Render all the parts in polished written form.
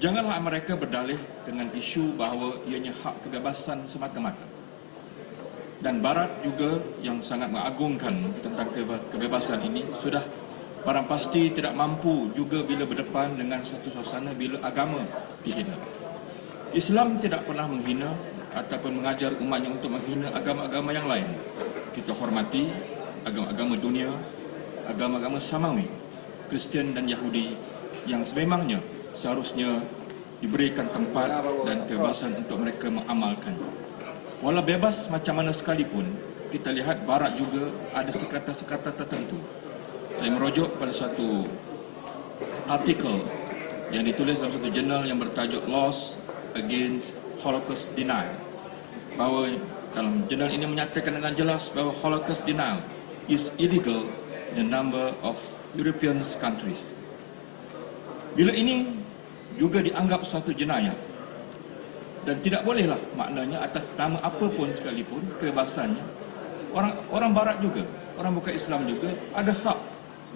Janganlah mereka berdalih dengan isu bahawa ianya hak kebebasan semata-mata. Dan Barat juga yang sangat mengagungkan tentang kebebasan ini sudah barang pasti tidak mampu juga bila berdepan dengan satu suasana bila agama dihina. Islam tidak pernah menghina ataupun mengajar umatnya untuk menghina agama-agama yang lain. Kita hormati agama-agama dunia, agama-agama samawi, Kristian dan Yahudi yang sememangnya seharusnya diberikan tempat dan kebebasan untuk mereka mengamalkan. Walau bebas macam mana sekalipun, kita lihat Barat juga ada sekata-sekata tertentu. Saya merujuk pada satu artikel yang ditulis dalam satu jurnal yang bertajuk Laws Against Holocaust Denial. Bahawa dalam jurnal ini menyatakan dengan jelas bahawa Holocaust denial is illegal in a number of European countries. Bila ini juga dianggap suatu jenayah dan tidak bolehlah maknanya atas nama apapun sekalipun kebebasannya, orang Barat juga, orang bukan Islam juga ada hak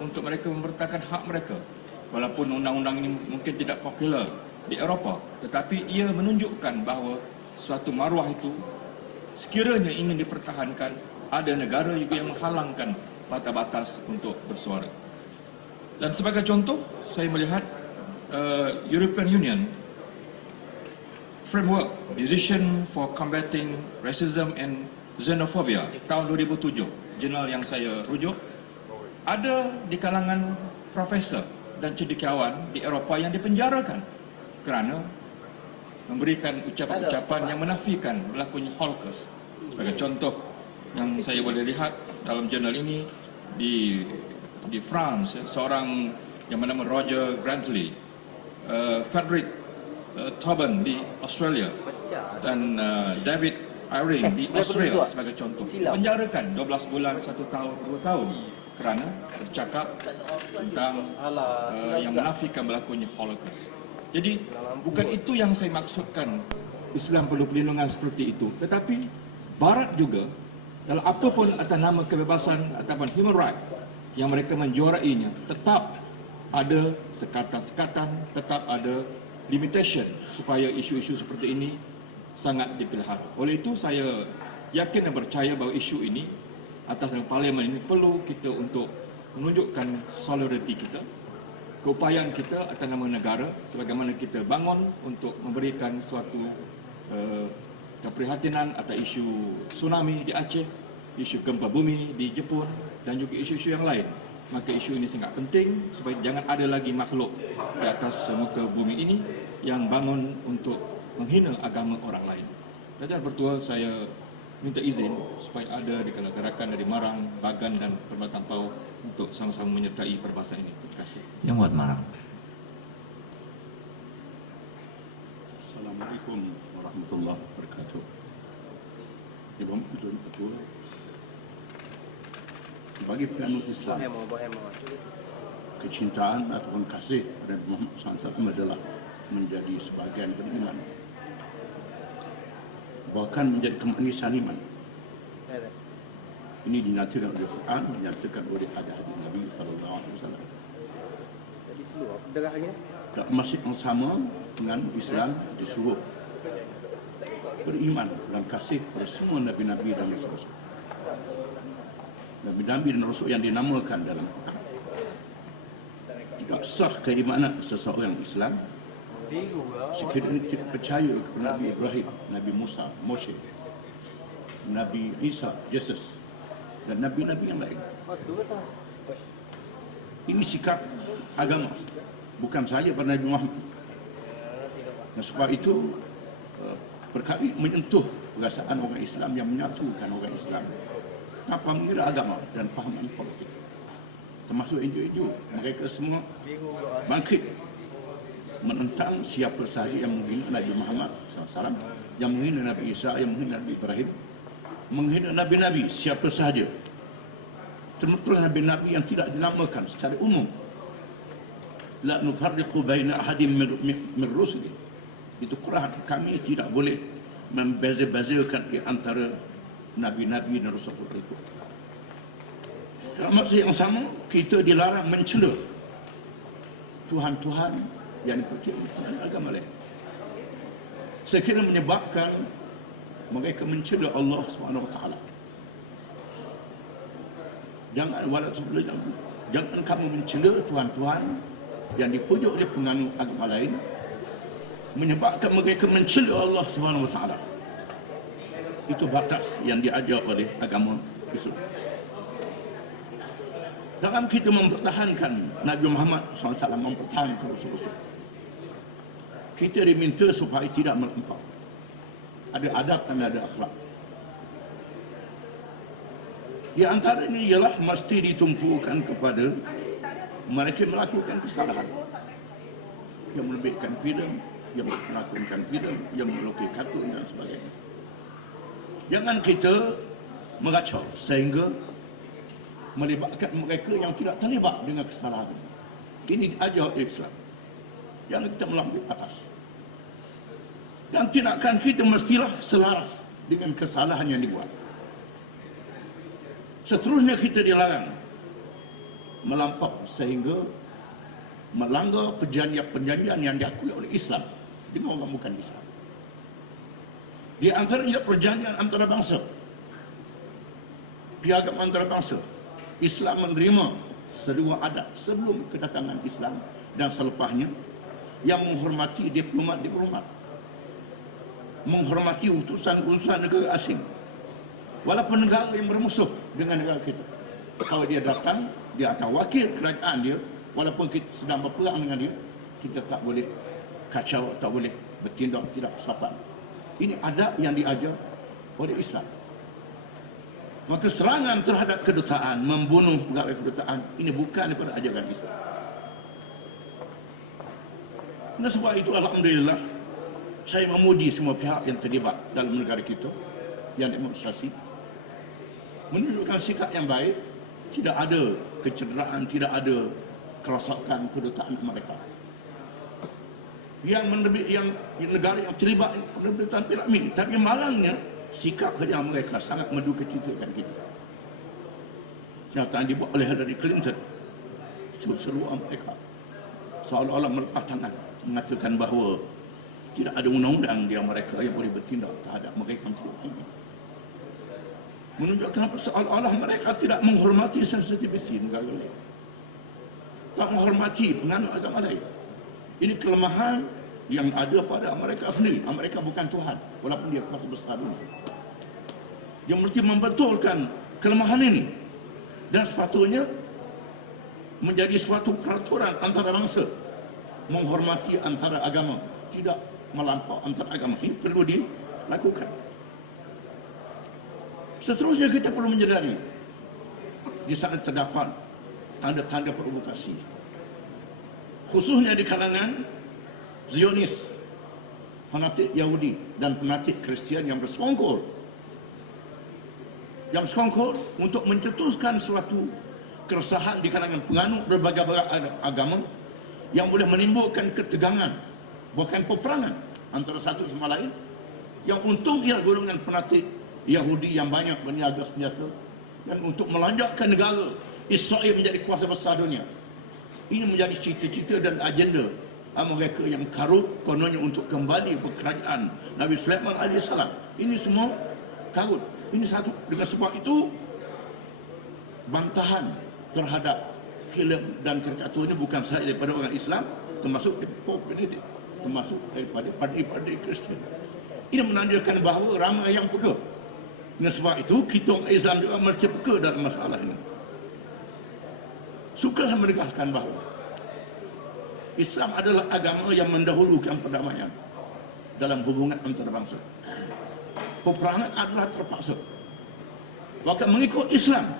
untuk mereka mempertahankan hak mereka. Walaupun undang-undang ini mungkin tidak popular di Eropah, tetapi ia menunjukkan bahawa suatu maruah itu sekiranya ingin dipertahankan, ada negara juga yang menghalangkan batas-batas untuk bersuara. Dan sebagai contoh, saya melihat European Union Framework Decision for Combating Racism and Xenophobia tahun 2007, jurnal yang saya rujuk, ada di kalangan profesor dan cendekiawan di Eropah yang dipenjarakan kerana memberikan ucapan-ucapan yang menafikan berlakunya Holocaust. Sebagai contoh yang saya boleh lihat dalam jurnal ini, di France, seorang yang bernama Roger Grantley, Frederick Tobin di Australia, dan David Eyring di Australia sebagai contoh, penjarakan 12 bulan, 1 tahun, 2 tahun kerana bercakap tentang yang menafikan berlakunya Holocaust. Jadi bukan itu yang saya maksudkan Islam perlu perlindungan seperti itu, tetapi Barat juga dalam apapun atas nama kebebasan ataupun human right yang mereka menjuarainya, tetap ada sekatan-sekatan, tetap ada limitation supaya isu-isu seperti ini sangat dipelihara. Oleh itu saya yakin dan percaya bahawa isu ini atas nama parlimen ini perlu kita untuk menunjukkan solidariti kita, keupayaan kita atas nama negara sebagaimana kita bangun untuk memberikan suatu keprihatinan atas isu tsunami di Aceh, isu gempa bumi di Jepun dan juga isu-isu yang lain. Maka isu ini sangat penting supaya jangan ada lagi makhluk di atas muka bumi ini yang bangun untuk menghina agama orang lain. Raja Pertua, saya minta izin supaya ada di gerakan dari Marang, Bagan dan Perubatan Pau untuk sama-sama menyertai perbahasan ini. Terima kasih. Yang buat Marang. Assalamualaikum warahmatullahi wabarakatuh. Ibu Ketua, bagi penganut Islam, kecintaan ataupun kasih pada Muhammad SAW adalah menjadi sebahagian beriman, bahkan menjadi kemanisan iman. Ini dinyatakan oleh Quran, dinyatakan oleh hadis Nabi SAW. Dalam masjid yang sama dengan Islam disuruh beriman dan kasih pada semua Nabi-Nabi dan Rasul. Nabi-Nabi dan Rasul yang dinamakan dalam Quran. Tidak sah keimanan seseorang Islam sekiranya tidak percaya kepada Nabi Ibrahim, Nabi Musa, Moshe, Nabi Isa, Yesus dan Nabi-Nabi yang lain. Ini sikap agama, bukan saja pada Nabi Muhammad. Dan sebab itu perkara ini menyentuh perasaan orang Islam yang menyatukan orang Islam tanpa mengira agama dan fahaman politik. Termasuk NGO-NGO, mereka semua bangkit menentang siapa sahaja yang menghina Nabi Muhammad SAW, yang menghina Nabi Isa, yang menghina Nabi Ibrahim, menghina Nabi-Nabi siapa sahaja, termasuk Nabi-Nabi yang tidak dinamakan secara umum. La nufarriqu baina ahadin min rusuli. Itu Quran. Kami tidak boleh membeza-bezakan di antara Nabi-Nabi dan Rasul-Rasul itu. Dalam masa yang sama, kita dilarang mencela Tuhan-Tuhan yang dipercayai oleh agama lain. Saya kira menyebabkan mereka mencela Allah SWT. Jangan kamu mencela tuan-tuan yang dipujuk oleh penganut agama lain, menyebabkan mereka mencela Allah SWT. Itu batas yang diajar oleh agama Islam. Dalam kita mempertahankan Nabi Muhammad SAW, mempertahankan Rasulullah, kita diminta supaya tidak melampau. Ada adab dan ada akhlak. Di antaranya ialah mesti ditumpukan kepada mereka melakukan kesalahan, yang melebihkan firman, yang melakukan firman, yang melukis kartun dan sebagainya. Jangan kita mengacau sehingga melibatkan mereka yang tidak terlibat dengan kesalahan. Ini diajar Islam. Jangan kita melampaui batas. Dan tindakan kita mestilah selaras dengan kesalahan yang dibuat. Seterusnya kita dilarang melampau sehingga melanggar perjanjian-perjanjian yang diakui oleh Islam dengan orang bukan Islam. Di antaranya perjanjian antarabangsa, piagam antarabangsa. Islam menerima sedua adat sebelum kedatangan Islam dan selepasnya, yang menghormati diplomat-diplomat, menghormati utusan-utusan negara asing, walaupun negara yang bermusuh dengan negara kita. Kalau dia datang, dia akan wakil kerajaan dia, walaupun kita sedang berperang dengan dia, kita tak boleh kacau, tak boleh bertindak tidak sopan. Ini adab yang diajar oleh Islam. Maka serangan terhadap kedutaan, membunuh pegawai kedutaan, ini bukan daripada ajaran Islam. Dan sebab itu alhamdulillah, saya memuji semua pihak yang terlibat dalam negara kita yang demonstrasi, menunjukkan sikap yang baik, tidak ada kecederaan, tidak ada kerosakan kedutaan mereka. Yang negara yang terlibat penerbitan piramid, tapi malangnya sikap kerja mereka sangat mendukacitakan kita. Kenyataan dibuat oleh Hillary Clinton, seruan mereka seolah-olah melepas tangan, mengatakan bahawa tidak ada undang-undang di Amerika yang boleh bertindak terhadap mereka ini. Menunjukkan seolah-olah mereka tidak menghormati sensitiviti negara lain, tak menghormati penganut agama lain. Ini kelemahan yang ada pada Amerika sendiri. Amerika bukan Tuhan, walaupun dia kuasa besar dunia. Dia mesti membetulkan kelemahan ini, dan sepatutnya menjadi suatu peraturan antara bangsa, menghormati antara agama, tidak melampau antara agama. Ini perlu dilakukan. Seterusnya kita perlu menyadari, di sana terdapat tanda-tanda provokasi, khususnya di kalangan Zionis, fanatik Yahudi dan fanatik Kristian yang bersekongkol untuk mencetuskan suatu keresahan di kalangan penganut berbagai agama yang boleh menimbulkan ketegangan, bukan peperangan antara satu sama lain. Yang untung ialah golongan fanatik Yahudi yang banyak berniaga senjata dan untuk melanjutkan negara Israel menjadi kuasa besar dunia. Ini menjadi cita-cita dan agenda mereka yang karut kononnya untuk kembali ke kerajaan Nabi Sulaiman AS. Ini semua karut. Ini satu. Dengan sebab itu, bantahan terhadap filem dan karikatur ini bukan sahaja daripada orang Islam, termasuk Pope Benedict, termasuk daripada padri-padri Kristian. Ini menandakan bahawa ramai yang peka. Dengan sebab itu, kita orang Islam juga mesti peka dalam masalah ini. Suka saya menegaskan bahawa Islam adalah agama yang mendahulukan perdamaian dalam hubungan antarabangsa. Peperangan adalah terpaksa. Bahkan mengikut Islam,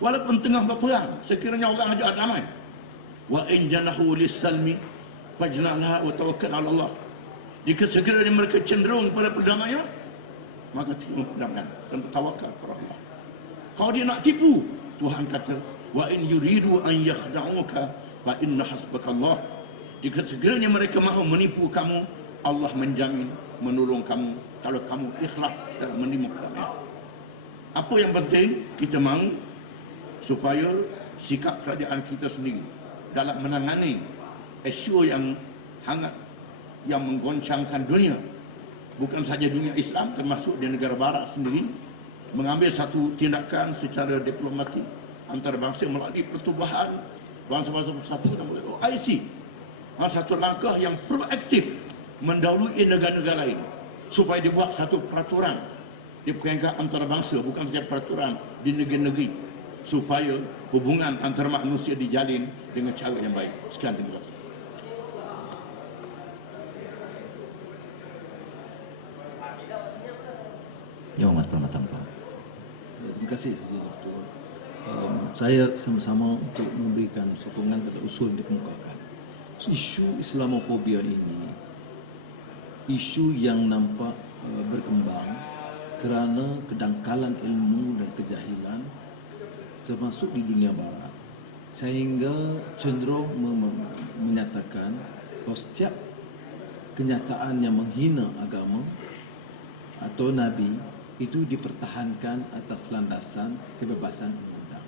walaupun tengah berperang, sekiranya orang ajak damai, wa in janahu lis-salmi fajnahha wa tawakkal 'ala Allah. Jika sekiranya mereka cenderung pada perdamaian, maka tipu perdamaian dan bertawakal kepada Allah. Kalau dia nak tipu, Tuhan kata, wa in yuridu an yakhda'uka fa inna hasbakallah. Jika sekiranya mereka mahu menipu kamu, Allah menjamin menolong kamu kalau kamu ikhlas dalam menipu perdamaian. Apa yang penting, kita mahu supaya sikap kerajaan kita sendiri dalam menangani isu yang hangat yang menggoncangkan dunia, bukan saja dunia Islam, termasuk di negara Barat sendiri, mengambil satu tindakan secara diplomatik antarabangsa melalui pertubuhan bangsa-bangsa bersatu dan melalui OIC. Satu langkah yang proaktif mendahului negara-negara lain supaya dibuat satu peraturan di peringkat antarabangsa, bukan saja peraturan di negeri-negeri, supaya hubungan antara manusia dijalin dengan cara yang baik. Sekian, terima kasih. Yang Amat Permatanpa. Terima kasih, Dr. Saya sama-sama untuk memberikan sokongan pada usul yang dikemukakan. Isu Islamofobia ini isu yang nampak berkembang kerana kedangkalan ilmu dan kejahilan termasuk di dunia barat, sehingga cenderung menyatakan bahawa setiap kenyataan yang menghina agama atau Nabi itu dipertahankan atas landasan kebebasan undang-undang.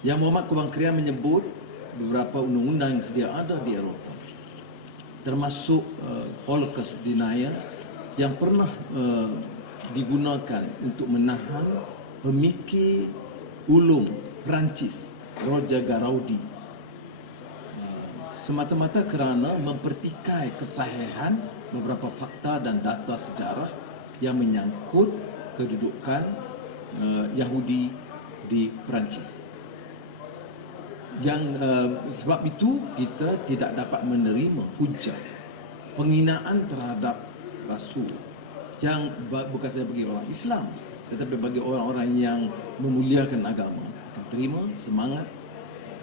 Yang Muhammad Kubang Krian menyebut beberapa undang-undang yang sedia ada di Eropah, termasuk Holocaust denial yang pernah digunakan untuk menahan pemikir ulung Perancis Roger Garaudi, semata-mata kerana mempertikai kesahihan beberapa fakta dan data sejarah yang menyangkut kedudukan Yahudi di Perancis. Sebab itu kita tidak dapat menerima hujah penghinaan terhadap Rasul yang bukan saja bagi orang Islam, tetapi bagi orang-orang yang memuliakan agama akan terima semangat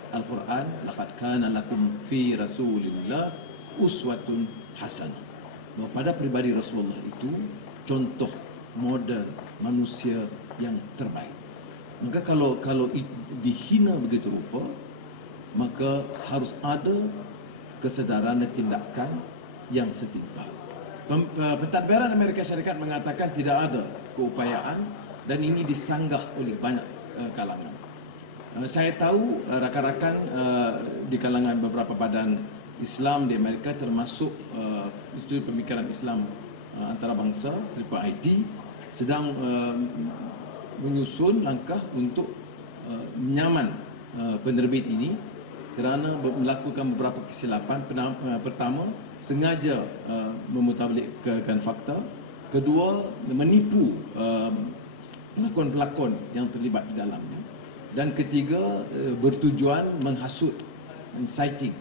Al-Quran, laqad kana lakum fi Rasulillah uswatun hasanah. Bahawa pada pribadi Rasulullah itu contoh model manusia yang terbaik. Maka kalau dihina begitu rupa, maka harus ada kesedaran dan tindakan yang setimpal. Pentadbiran Amerika Syarikat mengatakan tidak ada keupayaan dan ini disanggah oleh banyak kalangan. Saya tahu rakan-rakan di kalangan beberapa badan Islam di Amerika, termasuk Institut Pemikiran Islam Antarabangsa (IIT), sedang menyusun langkah untuk menyaman penerbit ini kerana melakukan beberapa kesilapan. Pertama, sengaja memutablikkan fakta. Kedua, menipu pelakon-pelakon yang terlibat di dalamnya. Dan ketiga, bertujuan menghasut, inciting.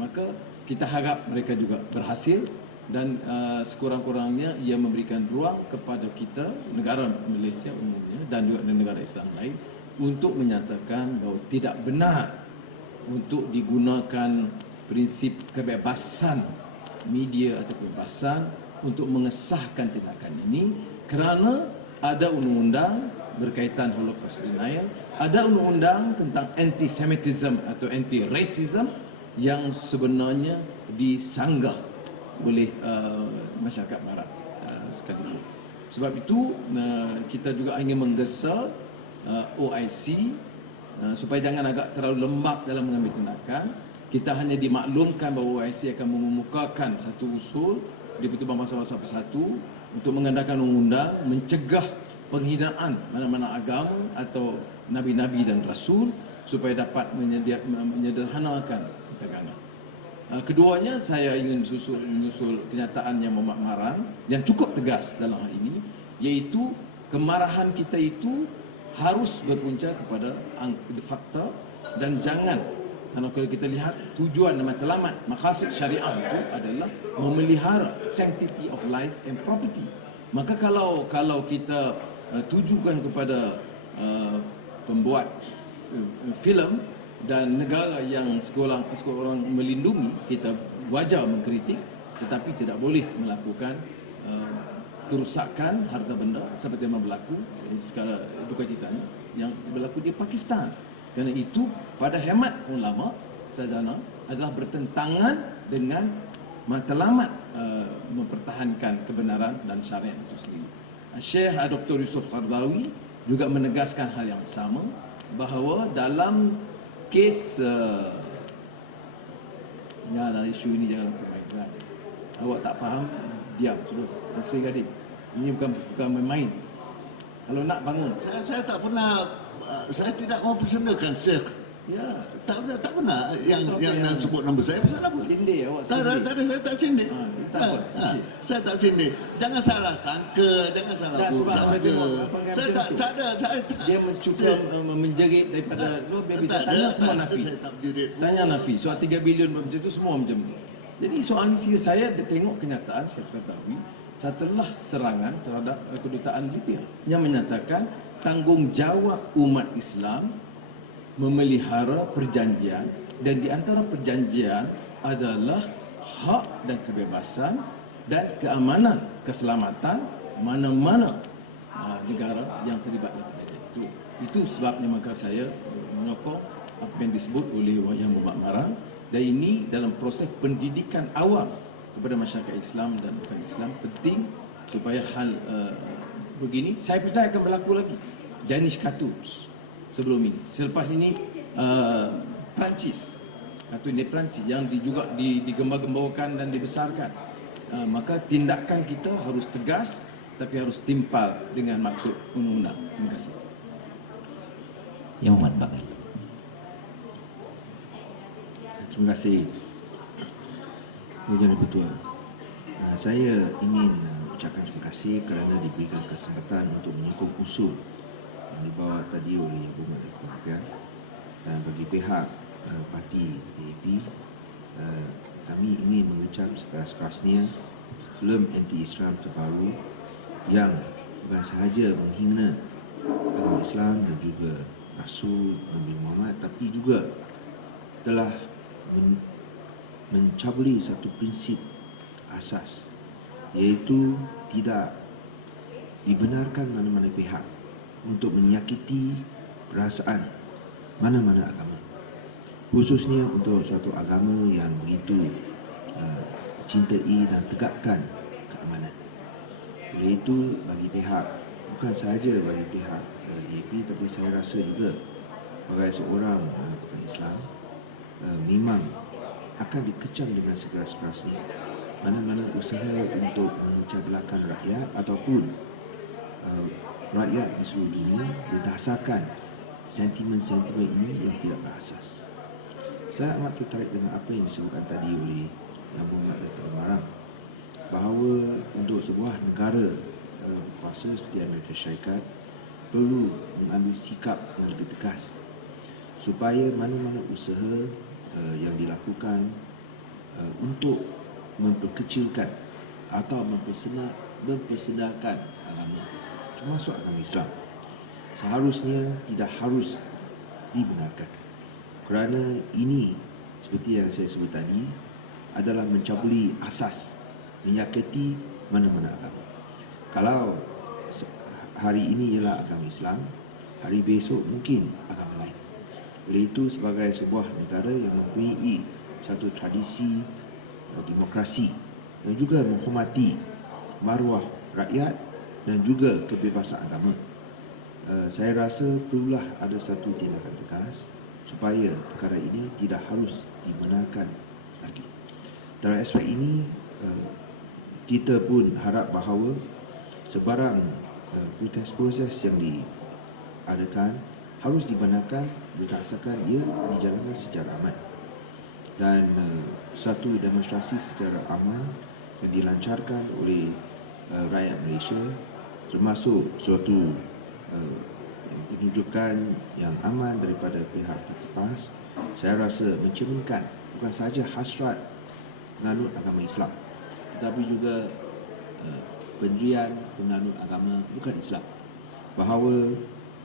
Maka kita harap mereka juga berhasil dan sekurang-kurangnya ia memberikan ruang kepada kita, negara Malaysia umumnya dan juga negara Islam lain, untuk menyatakan bahawa tidak benar untuk digunakan prinsip kebebasan media atau kebebasan untuk mengesahkan tindakan ini, kerana ada undang-undang berkaitan Holocaust denial, ada undang-undang tentang anti-Semitism atau anti-racism yang sebenarnya disanggah oleh masyarakat barat sekali. Sebab itu kita juga ingin menggesa OIC supaya jangan agak terlalu lembab dalam mengambil tindakan. Kita hanya dimaklumkan bahawa OIC akan mengemukakan satu usul di Pertubuhan Bangsa-Bangsa Bersatu untuk mengandalkan undang-undang mencegah penghinaan mana-mana agama atau nabi-nabi dan rasul supaya dapat menyederhanakan ketegangan. Keduanya, saya ingin menyusul kenyataan yang memakmaran yang cukup tegas dalam hal ini, iaitu kemarahan kita itu harus berpunca kepada fakta dan jangan, kalau kita lihat tujuan dan matlamat maqasid syariah itu adalah memelihara sanctity of life and property. Maka kalau kita tujukan kepada pembuat filem dan negara yang seorang melindungi, kita wajar mengkritik, tetapi tidak boleh melakukan kerusakan harta benda seperti yang berlaku skala duka citanya yang berlaku di Pakistan. Kerana itu pada hemat ulama sarjana adalah bertentangan dengan matlamat mempertahankan kebenaran dan syariat itu sendiri. Syekh Dr. Yusuf Qaradawi juga menegaskan hal yang sama, bahawa dalam kes Janganlah isu ini jangan permainkan. Awak tak faham, diam sudah. Masri Gading. Ini bukan main-main. Kalau nak bangun. Saya tak pernah, saya tidak mau personalkan Syekh. Ya. Tak pernah yang Apa yang sebut nama saya pasal apa? Sindir awak Tak sindir. ada, saya tak sindir. Tak apa. Okey. Saya tak sindir. Jangan salah sangka, jangan salah Tak, sebab sangka. saya tengok abang Saya Abdul tak ada, saya tak. Dia mencuba menjerit daripada lu biar Tak ada, tanya semua tak ada, Nafi. saya tak berjerit. Tanya Nafi, soal 3 bilion macam tu semua macam tu. Jadi soal ni saya dia tengok kenyataan saya ketahui setelah serangan terhadap kedutaan Libya yang menyatakan tanggungjawab umat Islam memelihara perjanjian dan di antara perjanjian adalah hak dan kebebasan dan keamanan, keselamatan mana-mana negara yang terlibat dalam perjanjian itu. Itu sebabnya maka saya menyokong apa yang disebut oleh Yang Berhormat Marang, dan ini dalam proses pendidikan awam kepada masyarakat Islam dan bukan Islam penting supaya hal begini saya percaya akan berlaku lagi. Danish Cartoons sebelum ini. Selepas ini Perancis. Kartun dari Perancis yang juga digembar-gemborkan dan dibesarkan. Maka tindakan kita harus tegas tapi harus timpal dengan maksud undang-undang. Terima kasih. Yang Amat Bakar. Terima kasih, Yang Ketua. Saya ingin ucapkan terima kasih kerana diberikan kesempatan untuk menyokong usul yang dibawa tadi oleh Yang Berhormat Datuk Mahathir. Dan bagi pihak parti DAP, kami ingin mengecam sekeras-kerasnya filem anti-Islam terbaru yang bukan sahaja menghina agama Islam dan juga Rasul Nabi Muhammad, tapi juga telah mencabuli satu prinsip asas, iaitu tidak dibenarkan mana-mana pihak untuk menyakiti perasaan mana-mana agama, khususnya untuk suatu agama yang begitu cintai dan tegakkan keamanan. Oleh itu, bagi pihak, bukan sahaja bagi pihak DAP, tapi saya rasa juga sebagai seorang bukan Islam, memang akan dikecam dengan sekeras-kerasnya mana-mana usaha untuk memecah belahkan rakyat ataupun rakyat di seluruh dunia berdasarkan sentimen-sentimen ini yang tidak berasas. Saya amat tertarik dengan apa yang disebutkan tadi oleh Yang Berhormat Datuk Marang, bahawa untuk sebuah negara berkuasa seperti Amerika Syarikat perlu mengambil sikap yang lebih tegas supaya mana-mana usaha yang dilakukan untuk memperkecilkan atau mempersedahkan agama, termasuk agama Islam, seharusnya tidak harus dibenarkan. Kerana ini, seperti yang saya sebut tadi, adalah mencabuli asas, menyakiti mana-mana agama. Kalau hari ini ialah agama Islam, hari besok mungkin agama lain. Oleh itu, sebagai sebuah negara yang mempunyai satu tradisi demokrasi dan juga menghormati maruah rakyat dan juga kebebasan agama, saya rasa perlulah ada satu tindakan tegas supaya perkara ini tidak harus dibenarkan lagi. Dalam aspek ini, kita pun harap bahawa sebarang proses-proses yang diadakan harus dibenarkan berdasarkan ia dijalankan secara aman, dan satu demonstrasi secara aman yang dilancarkan oleh rakyat Malaysia, termasuk suatu penunjukan yang aman daripada pihak Parti PAS, saya rasa mencerminkan bukan sahaja hasrat penganut agama Islam, tetapi juga pendirian penganut agama bukan Islam, bahawa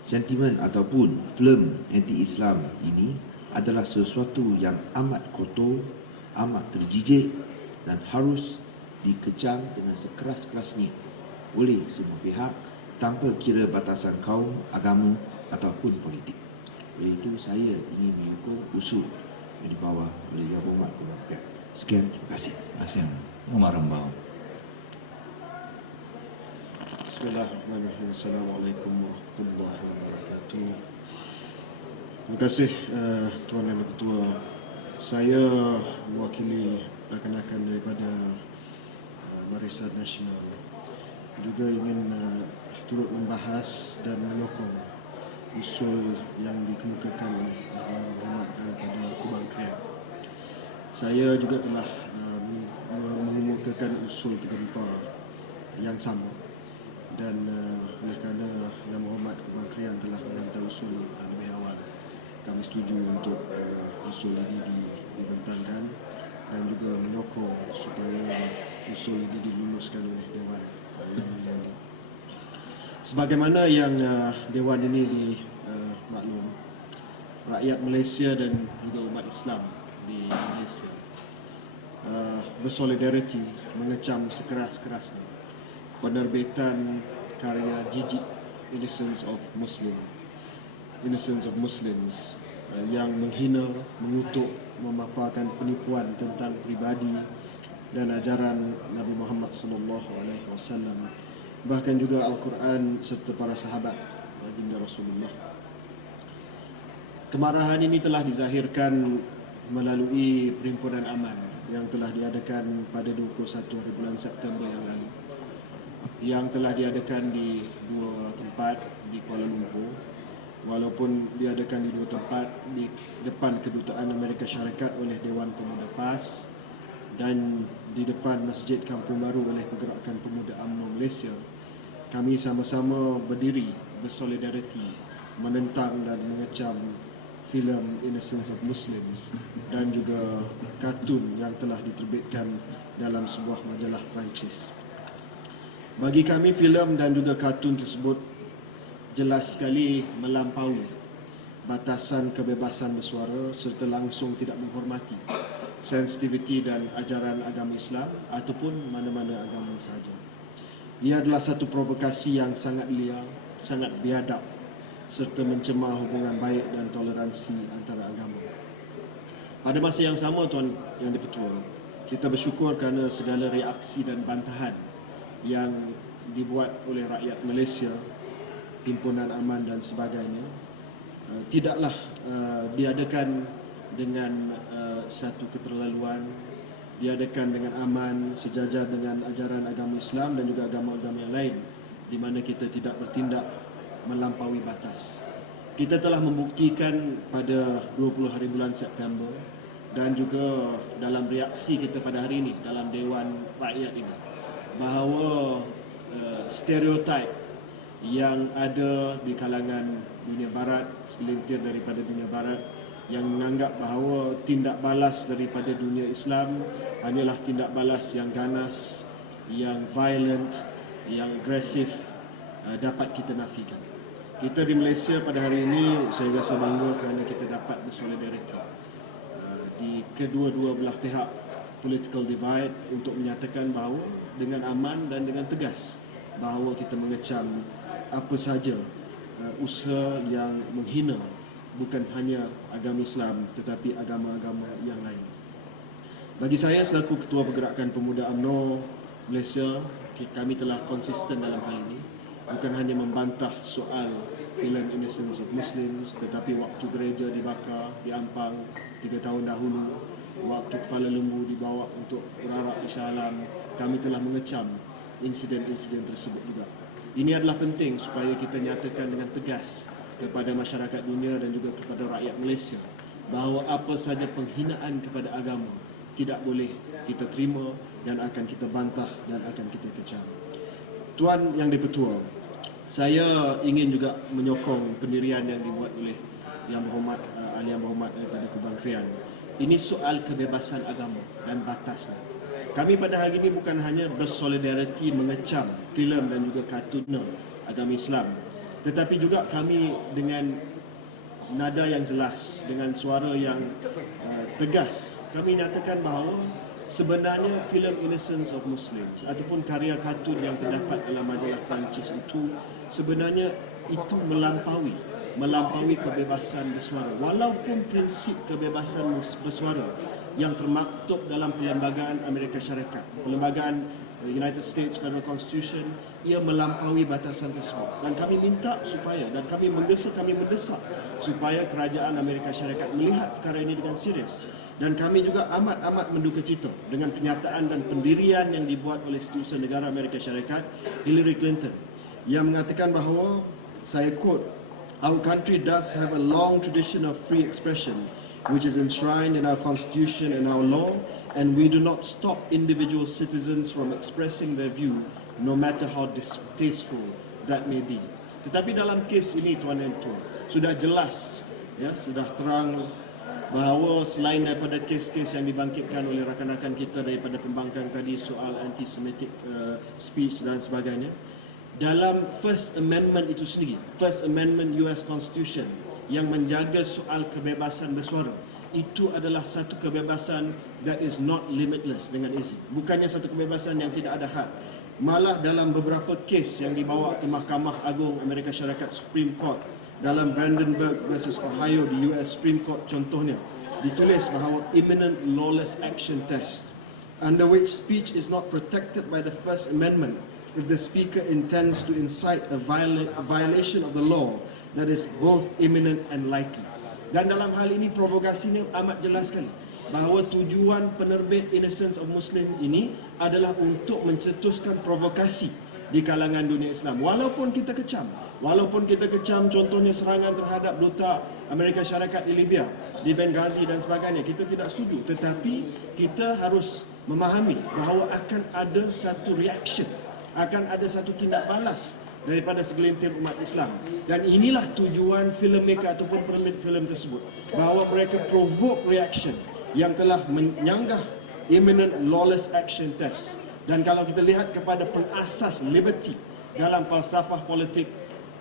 sentimen ataupun filem anti-Islam ini adalah sesuatu yang amat kotor, amat terjijik dan harus dikecam dengan sekeras-kerasnya oleh semua pihak tanpa kira batasan kaum, agama ataupun politik. Oleh itu, saya ingin menyokong usul yang dibawa oleh Yang Berhormat Mahathir. Sekian, terima kasih. Terima kasih. Umar Rambau. Bismillahirrahmanirrahim. Assalamualaikum warahmatullahi wabarakatuh. Terima kasih Tuan Yang Ketua Saya mewakili rakan-rakan daripada Barisan Nasional juga ingin turut membahas dan menyokong usul yang dikemukakan oleh Abang Muhammad daripada Kubang Krian. Saya juga telah mengemukakan usul tergempar yang sama, dan oleh kerana Yang Berhormat Kubang Krian telah menghantar usul lebih awal, kami setuju untuk usul ini dibentangkan dan juga menyokong supaya usul ini diluluskan oleh Dewan yang mulia. Sebagaimana yang Dewan ini dimaklum, rakyat Malaysia dan juga umat Islam di Malaysia bersolidariti mengecam sekeras-kerasnya penerbitan karya jijik Innocence of Muslims yang menghina, mengutuk, memaparkan penipuan tentang pribadi dan ajaran Nabi Muhammad SAW, bahkan juga Al-Quran serta para sahabat baginda Rasulullah. Kemarahan ini telah dizahirkan melalui Perhimpunan Aman yang telah diadakan pada 21 hari bulan September yang lalu, yang telah diadakan di 2 tempat di Kuala Lumpur. Walaupun diadakan di 2 tempat, di depan Kedutaan Amerika Syarikat oleh Dewan Pemuda PAS dan di depan Masjid Kampung Baru oleh Pergerakan Pemuda UMNO Malaysia, kami sama-sama berdiri bersolidariti menentang dan mengecam filem Innocence of Muslims dan juga kartun yang telah diterbitkan dalam sebuah majalah Perancis. Bagi kami, filem dan juga kartun tersebut jelas sekali melampaui batasan kebebasan bersuara serta langsung tidak menghormati sensitiviti dan ajaran agama Islam ataupun mana-mana agama sahaja. Ia adalah satu provokasi yang sangat liar, sangat biadab serta mencemar hubungan baik dan toleransi antara agama. Pada masa yang sama, Tuan Yang di-Pertua, kita bersyukur kerana segala reaksi dan bantahan yang dibuat oleh rakyat Malaysia, Himpunan Aman dan sebagainya, tidaklah diadakan dengan satu keterlaluan, diadakan dengan aman, sejajar dengan ajaran agama Islam dan juga agama-agama yang lain, di mana kita tidak bertindak melampaui batas. Kita telah membuktikan pada 20 hari bulan September dan juga dalam reaksi kita pada hari ini dalam Dewan Rakyat ini, bahawa stereotip yang ada di kalangan dunia barat, segelintir daripada dunia barat, yang menganggap bahawa tindak balas daripada dunia Islam hanyalah tindak balas yang ganas, yang violent, yang agresif, dapat kita nafikan. Kita di Malaysia pada hari ini, saya rasa bangga kerana kita dapat bersolidariti di kedua-dua belah pihak political divide untuk menyatakan bahawa dengan aman dan dengan tegas bahawa kita mengecam apa sahaja usaha yang menghina bukan hanya agama Islam tetapi agama-agama yang lain. Bagi saya selaku Ketua Pergerakan Pemuda UMNO Malaysia, kami telah konsisten dalam hal ini, bukan hanya membantah soal filem Innocence of Muslims, tetapi waktu gereja dibakar di Ampang 3 tahun dahulu, waktu Kepala Lembu dibawa untuk berarak Isya Alam, kami telah mengecam insiden-insiden tersebut juga. Ini adalah penting supaya kita nyatakan dengan tegas kepada masyarakat dunia dan juga kepada rakyat Malaysia bahawa apa sahaja penghinaan kepada agama tidak boleh kita terima dan akan kita bantah dan akan kita kecam. Tuan Yang di-Pertua, saya ingin juga menyokong pendirian yang dibuat oleh Yang Berhormat Ahli Yang Berhormat daripada Kubang Krian. Ini soal kebebasan agama dan batasnya. Kami pada hari ini bukan hanya bersolidariti mengecam filem dan juga kartun agama Islam, tetapi juga kami dengan nada yang jelas, dengan suara yang tegas, kami nyatakan bahawa sebenarnya filem Innocence of Muslims ataupun karya kartun yang terdapat dalam majalah Perancis itu sebenarnya itu melampaui kebebasan bersuara. Walaupun prinsip kebebasan bersuara yang termaktub dalam Perlembagaan Amerika Syarikat, Perlembagaan United States Federal Constitution, ia melampaui batasan tersebut. Dan kami minta supaya, dan kami mendesak supaya Kerajaan Amerika Syarikat melihat perkara ini dengan serius Dan kami juga amat menduka cita dengan penyataan dan pendirian yang dibuat oleh Setiausaha Negara Amerika Syarikat Hillary Clinton yang mengatakan bahawa, saya quote, "Our country does have a long tradition of free expression which is enshrined in our constitution and our law, and we do not stop individual citizens from expressing their view no matter how distasteful that may be." Tetapi dalam kes ini, tuan dan tuan, sudah jelas, ya, sudah terang bahawa selain daripada kes-kes yang dibangkitkan oleh rakan-rakan kita daripada pembangkang tadi soal anti-Semitic speech dan sebagainya, dalam First Amendment itu sendiri, First Amendment US Constitution yang menjaga soal kebebasan bersuara, itu adalah satu kebebasan that is not limitless dengan izin. Bukannya satu kebebasan yang tidak ada had. Malah dalam beberapa kes yang dibawa ke Mahkamah Agung Amerika Syarikat Supreme Court, dalam Brandenburg versus Ohio di US Supreme Court contohnya, ditulis bahawa imminent lawless action test, under which speech is not protected by the First Amendment if the speaker intends to incite a violation of the law that is both imminent and likely. Dan dalam hal ini provokasinya amat jelas sekali bahawa tujuan penerbit Innocence of Muslim ini adalah untuk mencetuskan provokasi di kalangan dunia Islam. Walaupun kita kecam contohnya serangan terhadap duta Amerika Syarikat di Libya, di Benghazi dan sebagainya, kita tidak setuju. Tetapi kita harus memahami bahawa akan ada satu reaction, akan ada satu tindak balas daripada segelintir umat Islam. Dan inilah tujuan filmmaker ataupun penerbit filem tersebut, bahawa mereka provoke reaction yang telah menyanggah imminent lawless action test. Dan kalau kita lihat kepada pengasas liberty dalam falsafah politik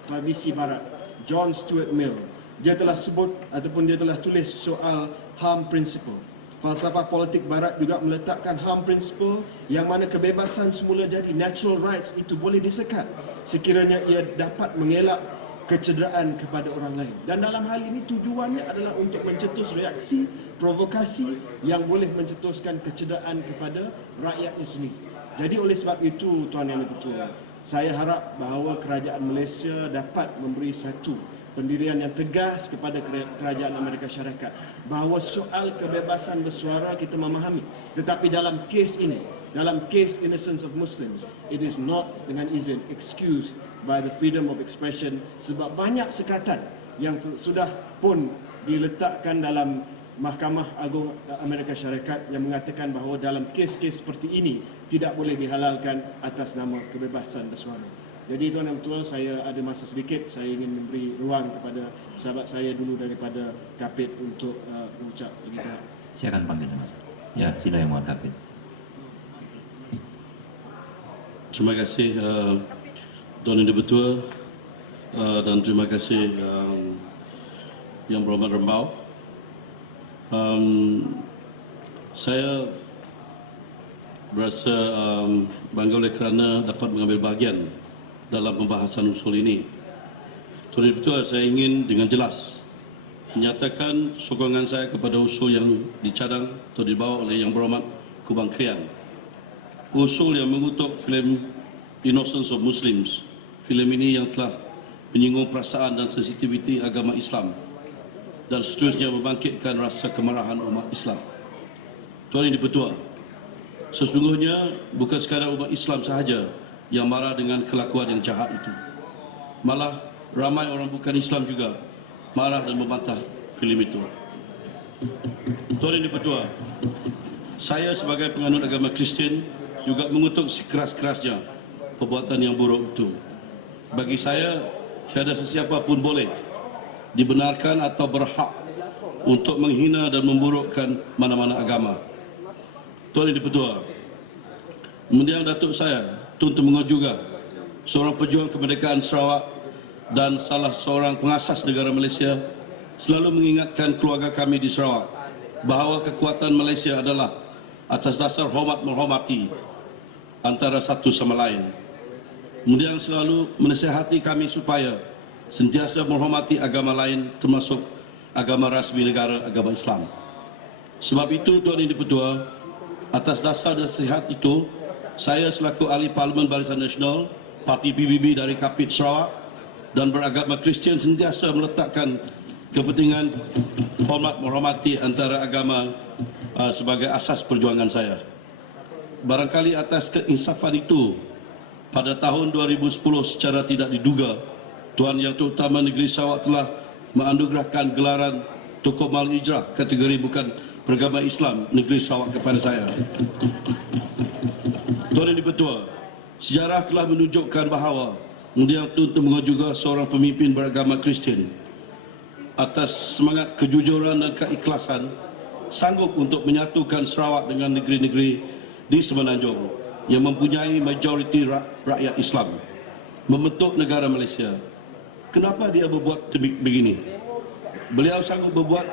tradisi barat, John Stuart Mill, dia telah sebut ataupun dia telah tulis soal harm principle. Falsafah politik barat juga meletakkan harm principle yang mana kebebasan semula jadi, natural rights itu boleh disekat sekiranya ia dapat mengelak kecederaan kepada orang lain. Dan dalam hal ini tujuannya adalah untuk mencetus reaksi, provokasi yang boleh mencetuskan kecederaan kepada rakyatnya sendiri. Jadi oleh sebab itu, tuan yang dipertua, saya harap bahawa kerajaan Malaysia dapat memberi satu pendirian yang tegas kepada kerajaan Amerika Syarikat bahawa soal kebebasan bersuara kita memahami, tetapi dalam kes ini, dalam kes Innocence of Muslims, it is not dengan izin excused by the freedom of expression, sebab banyak sekatan yang sudah pun diletakkan dalam Mahkamah Agung Amerika Syarikat yang mengatakan bahawa dalam kes-kes seperti ini tidak boleh dihalalkan atas nama kebebasan bersuara. Jadi tuan yang betul, saya ada masa sedikit, saya ingin memberi ruang kepada sahabat saya dulu daripada Kapit untuk mengucap lagi tahap. Saya akan panggil Mas. Ya, sila yang muat Kapit. Terima kasih Tuan Yang Dipertua dan terima kasih Yang Berhormat Rembau. Saya berasa bangga oleh kerana dapat mengambil bahagian dalam pembahasan usul ini. Tuan Yang Dipertua, saya ingin dengan jelas menyatakan sokongan saya kepada usul yang dicadang atau dibawa oleh Yang Berhormat Kubang Krian. Usul yang mengutuk filem Innocence of Muslims. Filem ini yang telah menyinggung perasaan dan sensitiviti agama Islam dan seterusnya membangkitkan rasa kemarahan umat Islam. Tuan Yang Dipertua, sesungguhnya bukan sekadar umat Islam sahaja yang marah dengan kelakuan yang jahat itu. Malah ramai orang bukan Islam juga marah dan membantah filem itu. Tuan Yang Dipertua, saya sebagai penganut agama Kristian juga mengutuk sekeras-kerasnya perbuatan yang buruk itu. Bagi saya, tiada sesiapa pun boleh dibenarkan atau berhak untuk menghina dan memburukkan mana-mana agama. Tuan Yang Dipertua, mendiang datuk saya, Tun Temenggung juga, seorang pejuang kemerdekaan Sarawak dan salah seorang pengasas negara Malaysia, selalu mengingatkan keluarga kami di Sarawak bahawa kekuatan Malaysia adalah atas dasar hormat menghormati antara satu sama lain. Kemudian selalu menasihati kami supaya sentiasa menghormati agama lain termasuk agama rasmi negara, agama Islam. Sebab itu Tuan Yang Dipertua, atas dasar nasihat itu, saya selaku ahli Parlimen Barisan Nasional Parti PBB dari Kapit Sarawak dan beragama Kristian sentiasa meletakkan kepentingan hormat menghormati antara agama sebagai asas perjuangan saya. Barangkali atas keinsafan itu, pada tahun 2010 secara tidak diduga, Tuan Yang Terutama Negeri Sarawak telah menganugerahkan gelaran Tokoh Mal Hijrah kategori bukan beragama Islam Negeri Sarawak kepada saya. Tuan Yang Dipertua, sejarah telah menunjukkan bahawa Yang Terutama juga seorang pemimpin beragama Kristian. Atas semangat kejujuran dan keikhlasan, sanggup untuk menyatukan Sarawak dengan negeri-negeri di Semenanjung yang mempunyai majoriti rakyat Islam, membentuk negara Malaysia. Kenapa dia berbuat begini? Beliau sanggup berbuat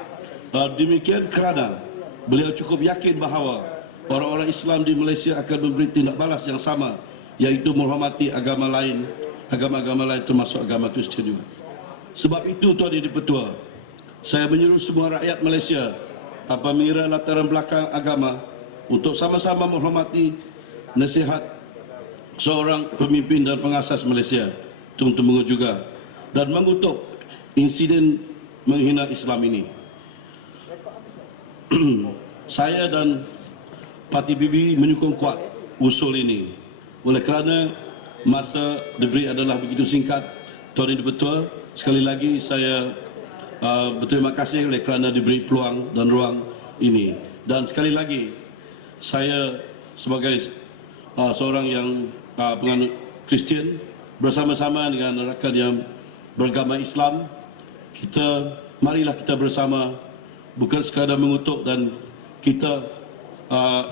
demikian kerana beliau cukup yakin bahawa orang-orang Islam di Malaysia akan memberi tindak balas yang sama, iaitu menghormati agama lain, agama-agama lain termasuk agama Kristian juga. Sebab itu Tuan Yang Dipertua, saya menyuruh semua rakyat Malaysia tanpa mengira lataran belakang agama untuk sama-sama menghormati nasihat seorang pemimpin dan pengasas Malaysia, Tun Temenggung juga, dan mengutuk insiden menghina Islam ini. Saya dan Parti PBB menyokong kuat usul ini. Oleh kerana masa diberi adalah begitu singkat, Tuan Yang Dipertua, sekali lagi saya berterima kasih oleh kerana diberi peluang dan ruang ini. Dan sekali lagi, saya sebagai seorang yang penganut Kristian, bersama-sama dengan rakan yang beragama Islam, marilah kita bersama, bukan sekadar mengutuk, dan kita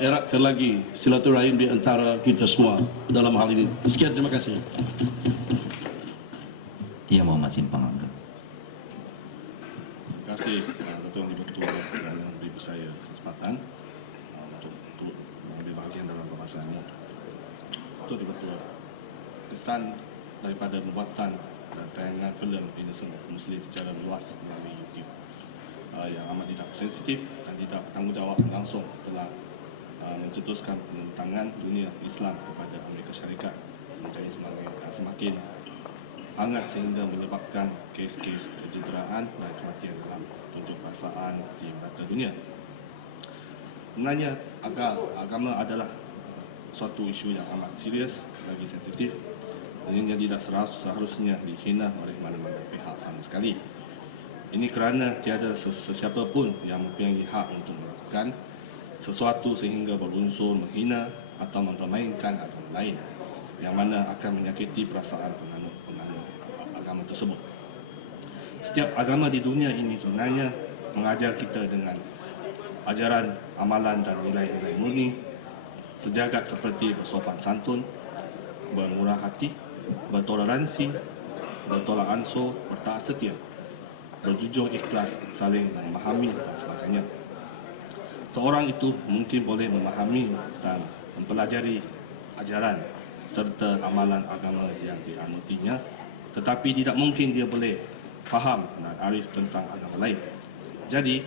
eratkan lagi silaturahim di antara kita semua dalam hal ini. Sekian, terima kasih. Yang Muhammad Simpang Angga. Terima kasih Tuan Dipertua kerana memberi saya kesempatan untuk mengambil bahagian dalam pembahasan ini. Tuan Dipertua, kesan daripada pembuatan dan tayangan filem Innocent of Muslim secara luas melalui YouTube yang amat tidak sensitif dan tidak bertanggungjawab langsung telah mencetuskan penentangan dunia Islam kepada Amerika Syarikat menjadi semakin hangat sehingga menyebabkan kes-kes kecederaan dan kematian dalam tunjuk perasaan di mata dunia. Sebenarnya agama adalah suatu isu yang amat serius lagi sensitif dan yang tidak seharusnya dihina oleh mana-mana pihak sama sekali. Ini kerana tiada sesiapa pun yang mempunyai hak untuk melakukan sesuatu sehingga berunsur menghina atau mempermainkan agama lain yang mana akan menyakiti perasaan penganut agama tersebut. Setiap agama di dunia ini sebenarnya mengajar kita dengan ajaran, amalan dan nilai-nilai murni sejagat seperti bersopan santun, bermurah hati, bertoleransi, bertolak ansur, bertaat setia, berjujur ikhlas, saling memahami dan sebagainya. Seorang itu mungkin boleh memahami dan mempelajari ajaran serta amalan agama yang dianutinya, tetapi tidak mungkin dia boleh faham dan arif tentang agama lain. Jadi,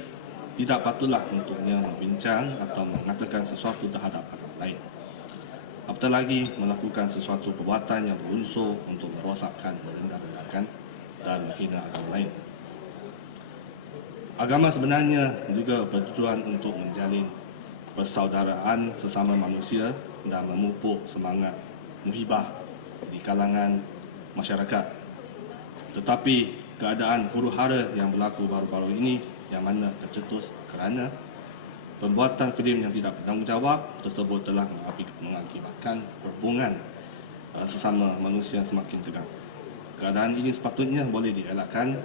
tidak patutlah untuknya membincang atau mengatakan sesuatu terhadap agama lain. Apatah lagi melakukan sesuatu perbuatan yang berunsur untuk merosakkan, merendah-rendahkan dan menghina agama lain. Agama sebenarnya juga bertujuan untuk menjalin persaudaraan sesama manusia dan memupuk semangat muhibah di kalangan masyarakat. Tetapi keadaan huru-hara yang berlaku baru-baru ini yang mana tercetus kerana pembuatan filem yang tidak bertanggungjawab tersebut telah mengakibatkan perhubungan sesama manusia semakin tegang. Keadaan ini sepatutnya boleh dielakkan,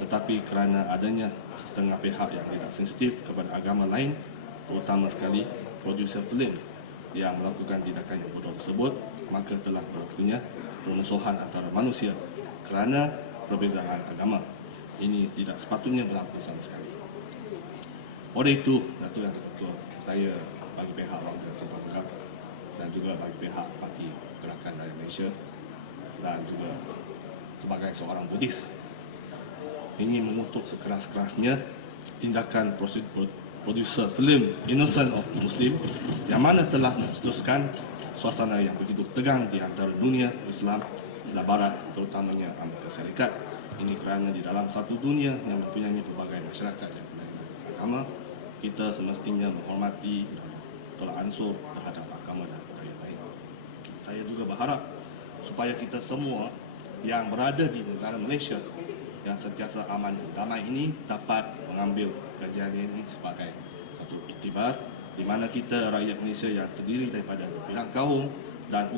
tetapi kerana adanya setengah pihak yang tidak sensitif kepada agama lain, terutama sekali produser filem yang melakukan tindakan yang bodoh tersebut, maka telah berlakunya permusuhan antara manusia kerana perbezaan agama. Ini tidak sepatutnya berlaku sama sekali. Oleh itu, Datuk Yang Ketua, saya bagi pihak Warga Simpang Angga dan juga bagi pihak Parti Gerakan Rakyat Malaysia dan juga sebagai seorang Buddhis ingin mengutuk sekeras-kerasnya tindakan produser filem Innocent of Muslim yang mana telah mencetuskan suasana yang begitu tegang di antara dunia Islam dan Barat, terutamanya Amerika Syarikat, Ini kerana di dalam satu dunia yang mempunyai pelbagai masyarakat yang beragama agama, kita semestinya menghormati dan tolak ansur terhadap agama dan budaya lain. Saya juga berharap supaya kita semua yang berada di negara Malaysia yang sentiasa aman dan damai ini dapat mengambil kejadian ini sebagai satu iktibar di mana kita rakyat Malaysia yang terdiri daripada berbilang kaum dan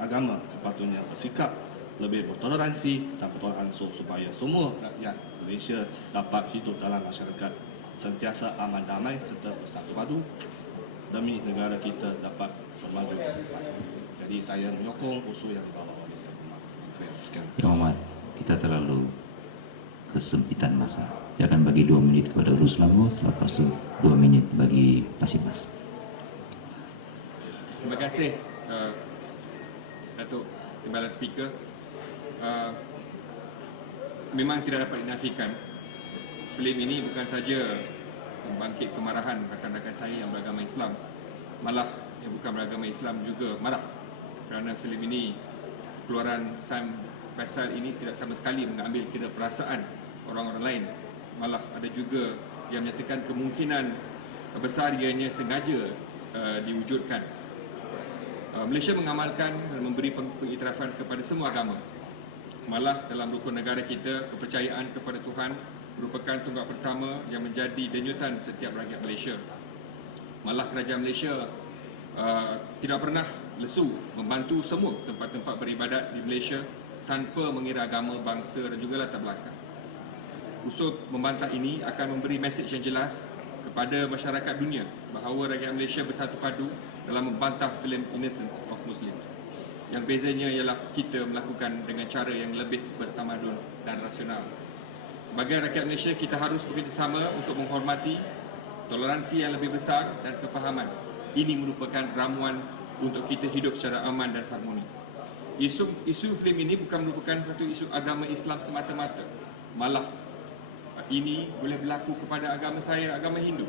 agama sepatutnya bersikap lebih bertoleransi dan bertolak ansur supaya semua rakyat Malaysia dapat hidup dalam masyarakat sentiasa aman damai serta bersatu padu demi negara kita dapat bermaju ke depan. Jadi saya menyokong usul yang dibawa oleh Menteri. Sekian. Yang Muhammad, kita terlalu kesempitan masa. Saya akan bagi 2 minit kepada Ruslango, lepas itu 2 minit bagi Mas. Terima kasih Datuk Timbalan Speaker. Memang tidak dapat dinafikan, filem ini bukan saja membangkit kemarahan rakan-rakan saya yang beragama Islam, malah yang bukan beragama Islam juga marah kerana filem ini, keluaran Sam Faisal ini tidak sama sekali mengambil kira perasaan orang-orang lain. Malah ada juga yang menyatakan kemungkinan besar ianya sengaja diwujudkan. Malaysia mengamalkan dan memberi pengiktirafan kepada semua agama. Malah dalam rukun negara kita, kepercayaan kepada Tuhan merupakan tonggak pertama yang menjadi denyutan setiap rakyat Malaysia. Malah kerajaan Malaysia tidak pernah lesu membantu semua tempat-tempat beribadat di Malaysia tanpa mengira agama, bangsa dan juga latar belakang. Usul membantah ini akan memberi mesej yang jelas kepada masyarakat dunia bahawa rakyat Malaysia bersatu padu dalam membantah filem Innocence of Muslims. Yang bezanya ialah kita melakukan dengan cara yang lebih bertamadun dan rasional. Sebagai rakyat Malaysia, kita harus bekerjasama untuk menghormati toleransi yang lebih besar dan kefahaman. Ini merupakan ramuan untuk kita hidup secara aman dan harmoni. Isu filem ini bukan merupakan satu isu agama Islam semata-mata. Malah ini boleh berlaku kepada agama saya, agama Hindu,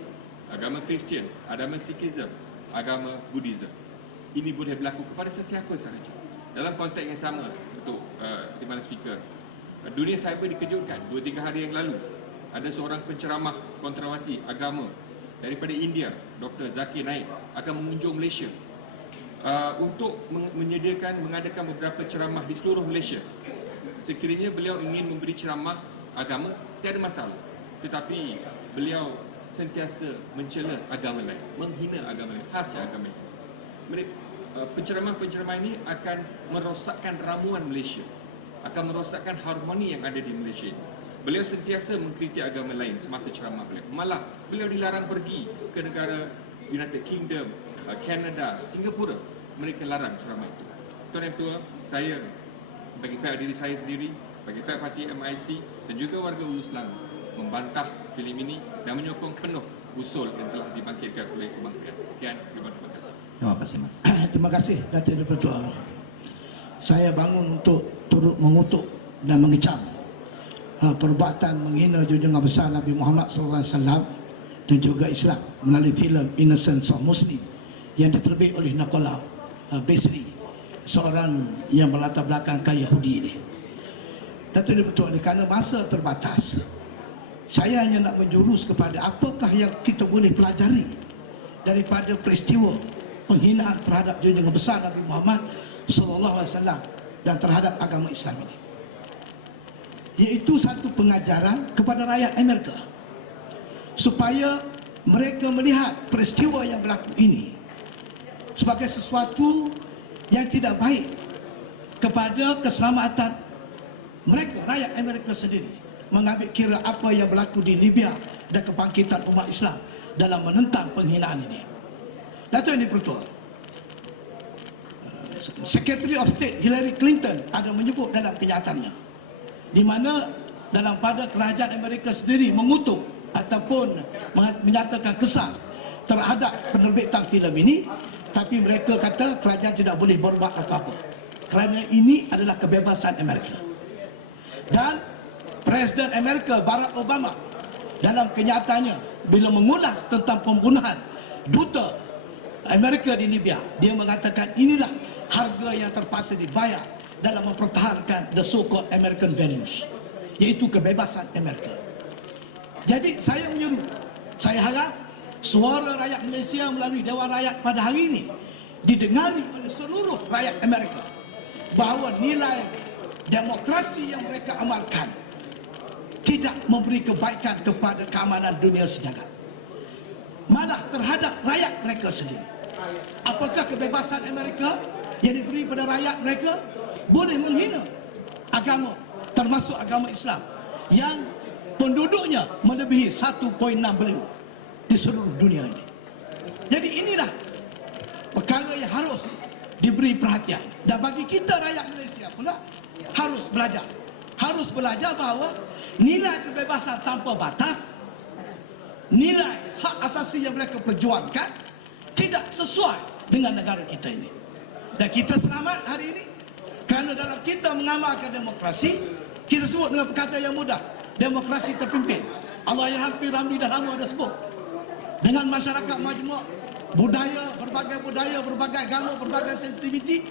agama Kristian, agama Sikhism, agama Buddhism. Ini boleh berlaku kepada sesiapa sahaja. Dalam konteks yang sama, untuk Timbalan Speaker, dunia cyber dikejutkan 2-3 hari yang lalu. Ada seorang penceramah kontroversi agama daripada India, Dr. Zakir Naik, akan mengunjung Malaysia untuk mengadakan beberapa ceramah di seluruh Malaysia. Sekiranya beliau ingin memberi ceramah agama, tiada masalah. Tetapi beliau sentiasa mencela agama lain, menghina agama lain, khasnya agama lain. Penceramah-penceramah ini akan merosakkan ramuan Malaysia, akan merosakkan harmoni yang ada di Malaysia ini. Beliau sentiasa mengkritik agama lain semasa ceramah beliau. Malah beliau dilarang pergi ke negara United Kingdom, Canada, Singapura. Mereka larang ceramah itu. Tuan Yang Tua, saya bagi pihak diri saya sendiri, bagi pihak parti MIC dan juga warga Hulu Selangor membantah filem ini dan menyokong penuh usul yang telah dibangkitkan oleh kementerian. Sekian, terima kasih. Terima kasih, Mas. Terima kasih, Datuk Dipertua. Saya bangun untuk turut mengutuk dan mengecam perbuatan menghina junjungan besar Nabi Muhammad SAW dan juga Islam melalui filem Innocence of Muslim yang diterbit oleh Nicola Beasley, seorang yang berlatar belakangkan Yahudi ini. Datuk Dipertua, kerana masa terbatas, saya hanya nak menjurus kepada apakah yang kita boleh pelajari daripada peristiwa penghinaan terhadap junjungan besar Nabi Muhammad SAW dan terhadap agama Islam ini, iaitu satu pengajaran kepada rakyat Amerika supaya mereka melihat peristiwa yang berlaku ini sebagai sesuatu yang tidak baik kepada keselamatan mereka, rakyat Amerika sendiri, mengambil kira apa yang berlaku di Libya dan kebangkitan umat Islam dalam menentang penghinaan ini. Datuk Yang Dipertua, Secretary of State Hillary Clinton ada menyebut dalam kenyataannya, di mana dalam pada kerajaan Amerika sendiri mengutuk ataupun menyatakan kesal terhadap penerbitan filem ini, tapi mereka kata kerajaan tidak boleh berbuat apa-apa kerana ini adalah kebebasan Amerika. Dan Presiden Amerika Barack Obama dalam kenyataannya bila mengulas tentang pembunuhan duta Amerika di Libya, dia mengatakan inilah harga yang terpaksa dibayar dalam mempertahankan the so-called American values, iaitu kebebasan Amerika. Jadi saya menyeru, saya harap suara rakyat Malaysia melalui Dewan Rakyat pada hari ini didengari oleh seluruh rakyat Amerika bahawa nilai demokrasi yang mereka amalkan tidak memberi kebaikan kepada keamanan dunia sejagat, malah terhadap rakyat mereka sendiri. Apakah kebebasan Amerika yang diberi pada rakyat mereka boleh menghina agama, termasuk agama Islam yang penduduknya melebihi 1.6 bilion di seluruh dunia ini. Jadi inilah perkara yang harus diberi perhatian. Dan bagi kita rakyat Malaysia pula harus belajar bahawa nilai kebebasan tanpa batas, nilai hak asasi yang mereka perjuangkan tidak sesuai dengan negara kita ini. Dan kita selamat hari ini kerana dalam kita mengamalkan demokrasi, kita sebut dengan perkataan yang mudah, demokrasi terpimpin. Allah yang hampir Ramli dan Hamu ada sebut, dengan masyarakat majmuk budaya, berbagai agama, berbagai sensitiviti,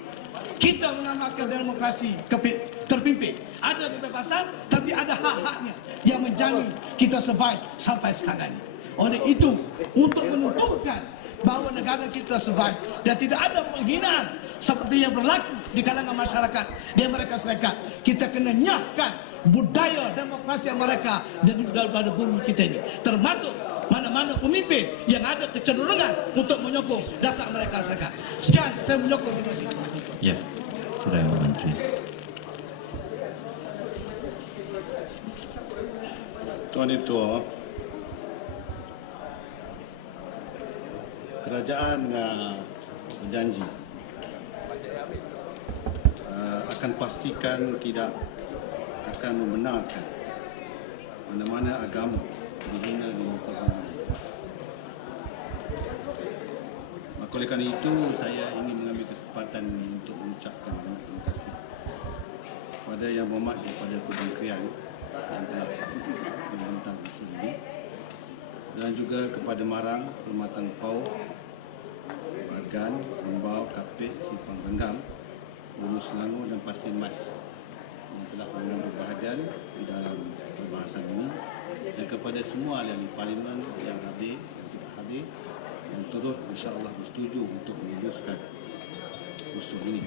kita mengamalkan demokrasi terpimpin. Ada kebebasan, tapi ada hak-haknya yang menjamin kita survive sampai sekarang ini. Oleh itu, untuk menentukan bahawa negara kita survive dan tidak ada penghinaan seperti yang berlaku di kalangan masyarakat di Amerika Serikat, kita kena nyahkan budaya demokrasi mereka daripada bumi kita ini, termasuk mana-mana pemimpin yang ada kecenderungan untuk menyokong dasar Amerika Serikat. Sekian, saya menyokong. Terima kasih. Ya, sudah Pak Menteri. Tuan Ketua, kerajaan berjanji akan pastikan tidak akan membenarkan mana-mana agama dihina di muka bumi. Maka oleh kerana itu, saya ingin mengambil kesempatan ini untuk mengucapkan banyak terima kasih kepada Yang Berhormat daripada Kementerian yang telah membentang isu ini, dan juga kepada Marang, Perkhidmatan PAU, Bargan, Rembau, Kapit, Simpang Rendang, Hulu Selangor dan Pasir Mas yang telah mengambil bahagian di dalam perbahasan ini, dan kepada semua ahli parlimen yang hadir dan tidak hadir yang turut insya-Allah bersetuju untuk meneruskan usul ini.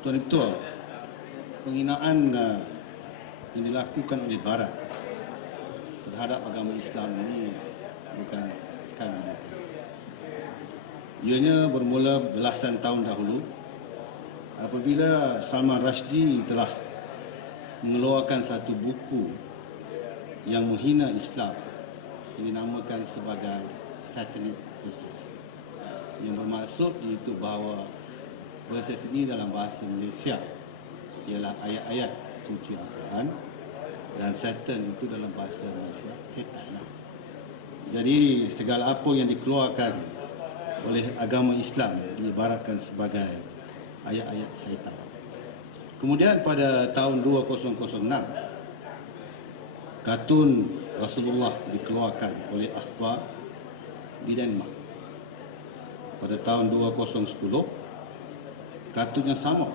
Tuan Ketua, penghinaan yang dilakukan oleh Barat terhadap agama Islam ini bukan sekali. Ianya bermula belasan tahun dahulu apabila Salman Rushdie telah mengeluarkan satu buku yang menghina Islam yang dinamakan sebagai Satanic Verses, yang bermaksud iaitu bahawa verses ini dalam bahasa Malaysia ialah ayat-ayat suci Al-Quran, dan Satan itu dalam bahasa Malaysia setan. Jadi segala apa yang dikeluarkan oleh agama Islam diibaratkan sebagai ayat-ayat syaitan. Kemudian pada tahun 2006, kartun Rasulullah dikeluarkan oleh Akhbar di Denmark. Pada tahun 2010, kartun yang sama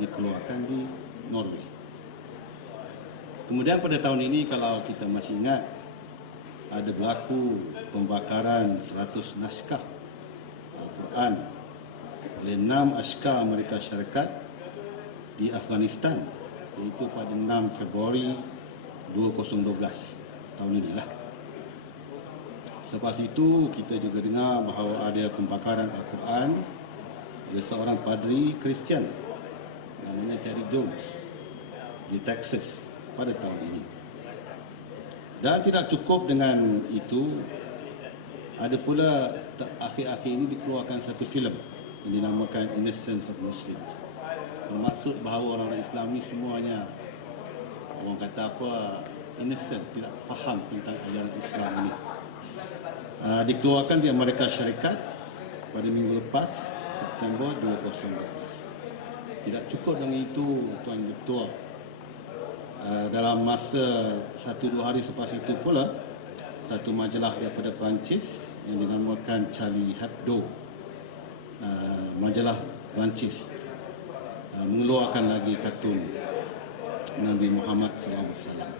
dikeluarkan di Norway. Kemudian pada tahun ini, kalau kita masih ingat, ada berlaku pembakaran 100 naskah Al-Quran oleh 6 askar Amerika Syarikat di Afghanistan, iaitu pada 6 Februari 2012 tahun inilah. Selepas itu kita juga dengar bahawa ada pembakaran Al-Quran oleh seorang padri Kristian namanya Terry Jones di Texas pada tahun ini. Dan tidak cukup dengan itu, ada pula akhir-akhir ini dikeluarkan satu filem yang dinamakan Innocence of Muslims. Bermaksud bahawa orang Islam ni semuanya, orang kata apa, innocent, tidak faham tentang ajaran Islam ini. Dikeluarkan di Amerika Syarikat pada minggu lepas, September 2012. Tidak cukup dengan itu, Tuan Ketua. Dalam masa 1-2 hari selepas itu pula, satu majalah daripada Perancis yang dinamakan Charlie Hebdo, majalah Perancis, mengeluarkan lagi kartun Nabi Muhammad SAW.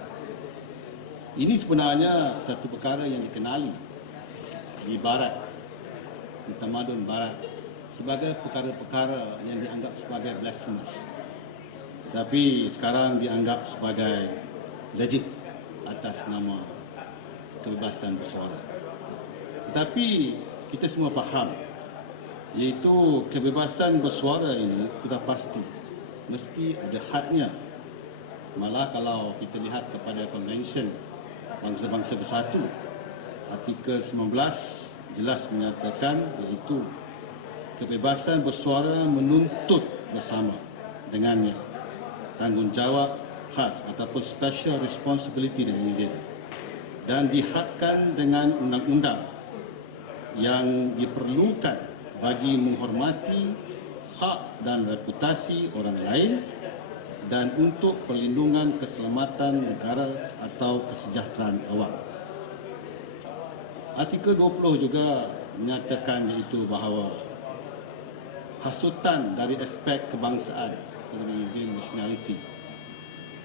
Ini sebenarnya satu perkara yang dikenali di Barat, di tamadun Barat, sebagai perkara-perkara yang dianggap sebagai blasphemous. Tapi sekarang dianggap sebagai legit atas nama kebebasan bersuara. Tetapi kita semua faham, iaitu kebebasan bersuara ini sudah pasti mesti ada hadnya. Malah kalau kita lihat kepada Konvensyen Bangsa-Bangsa Bersatu, artikel 19 jelas menyatakan iaitu kebebasan bersuara menuntut bersama dengannya tanggungjawab khas ataupun special responsibility dan dihadkan dengan undang-undang yang diperlukan bagi menghormati hak dan reputasi orang lain dan untuk perlindungan keselamatan negara atau kesejahteraan awam. Artikel 20 juga menyatakan iaitu bahawa hasutan dari aspek kebangsaan, religion, nationality,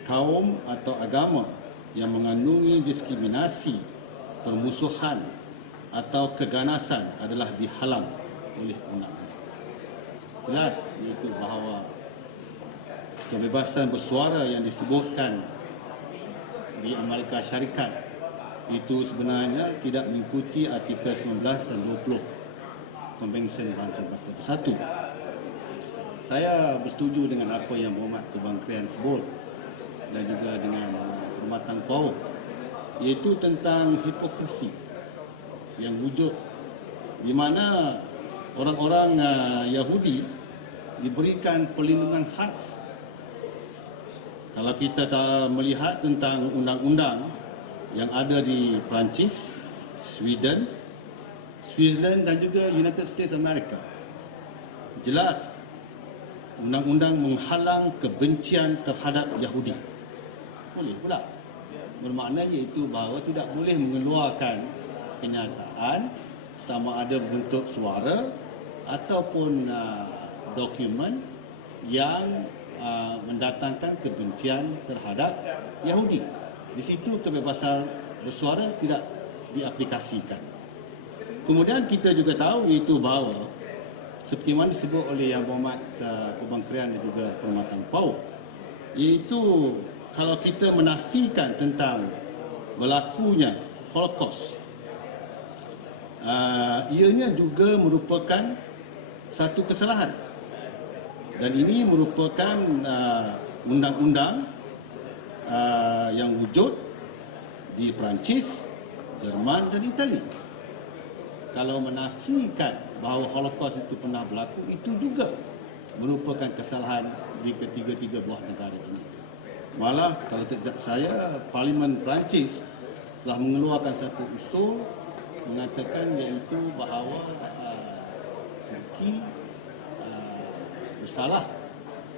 kaum atau agama yang mengandungi diskriminasi, permusuhan atau keganasan adalah dihalang oleh undang-undang. Jelas iaitu bahawa kebebasan bersuara yang disebutkan di Amerika Syarikat itu sebenarnya tidak mengikuti artikel 19 dan 20 Konvensyen Bangsa-Bangsa Bersatu. Saya bersetuju dengan apa yang Muhammad Kebangkrian sebut dan juga dengan Perkhidmatan Paul, iaitu tentang hipokrisi yang wujud di mana orang-orang Yahudi diberikan perlindungan khas. Kalau kita tak melihat tentang undang-undang yang ada di Perancis, Sweden, Switzerland dan juga United States America, jelas undang-undang menghalang kebencian terhadap Yahudi. Boleh pula. Bermakna iaitu bahawa tidak boleh mengeluarkan kenyataan sama ada berbentuk suara ataupun dokumen yang mendatangkan kebencian terhadap Yahudi. Di situ kebebasan bersuara tidak diaplikasikan. Kemudian kita juga tahu iaitu bahawa seperti mana disebut oleh Yang Berhormat Kebangkrian dan juga Perkhidmatan Paul, iaitu kalau kita menafikan tentang berlakunya Holocaust, ianya juga merupakan satu kesalahan. Dan ini merupakan undang-undang yang wujud di Perancis, Jerman dan Itali. Kalau menafikan bahawa Holocaust itu pernah berlaku, itu juga merupakan kesalahan di ketiga-tiga buah negara ini. Malah kalau tidak saya, Parlimen Perancis telah mengeluarkan satu usul mengatakan iaitu bahawa Turki bersalah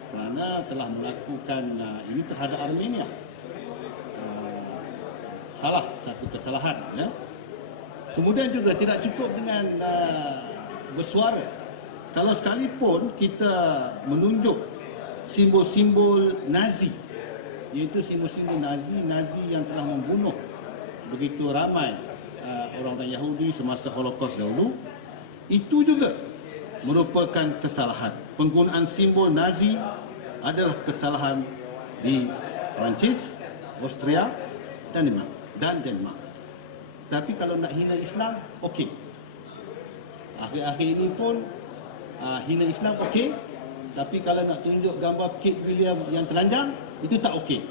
kerana telah melakukan ini terhadap Armenia. Salah, satu kesalahan. Ya. Kemudian juga tidak cukup dengan bersuara. Kalau sekalipun kita menunjuk simbol-simbol Nazi, iaitu simbol-simbol Nazi yang telah membunuh begitu ramai orang-orang Yahudi semasa Holocaust dahulu, itu juga merupakan kesalahan. Penggunaan simbol Nazi adalah kesalahan di Perancis, Austria dan Denmark. Tapi kalau nak hina Islam, okey. Akhir-akhir ini pun hina Islam okey. Tapi kalau nak tunjuk gambar Kate William yang telanjang, itu tak okey.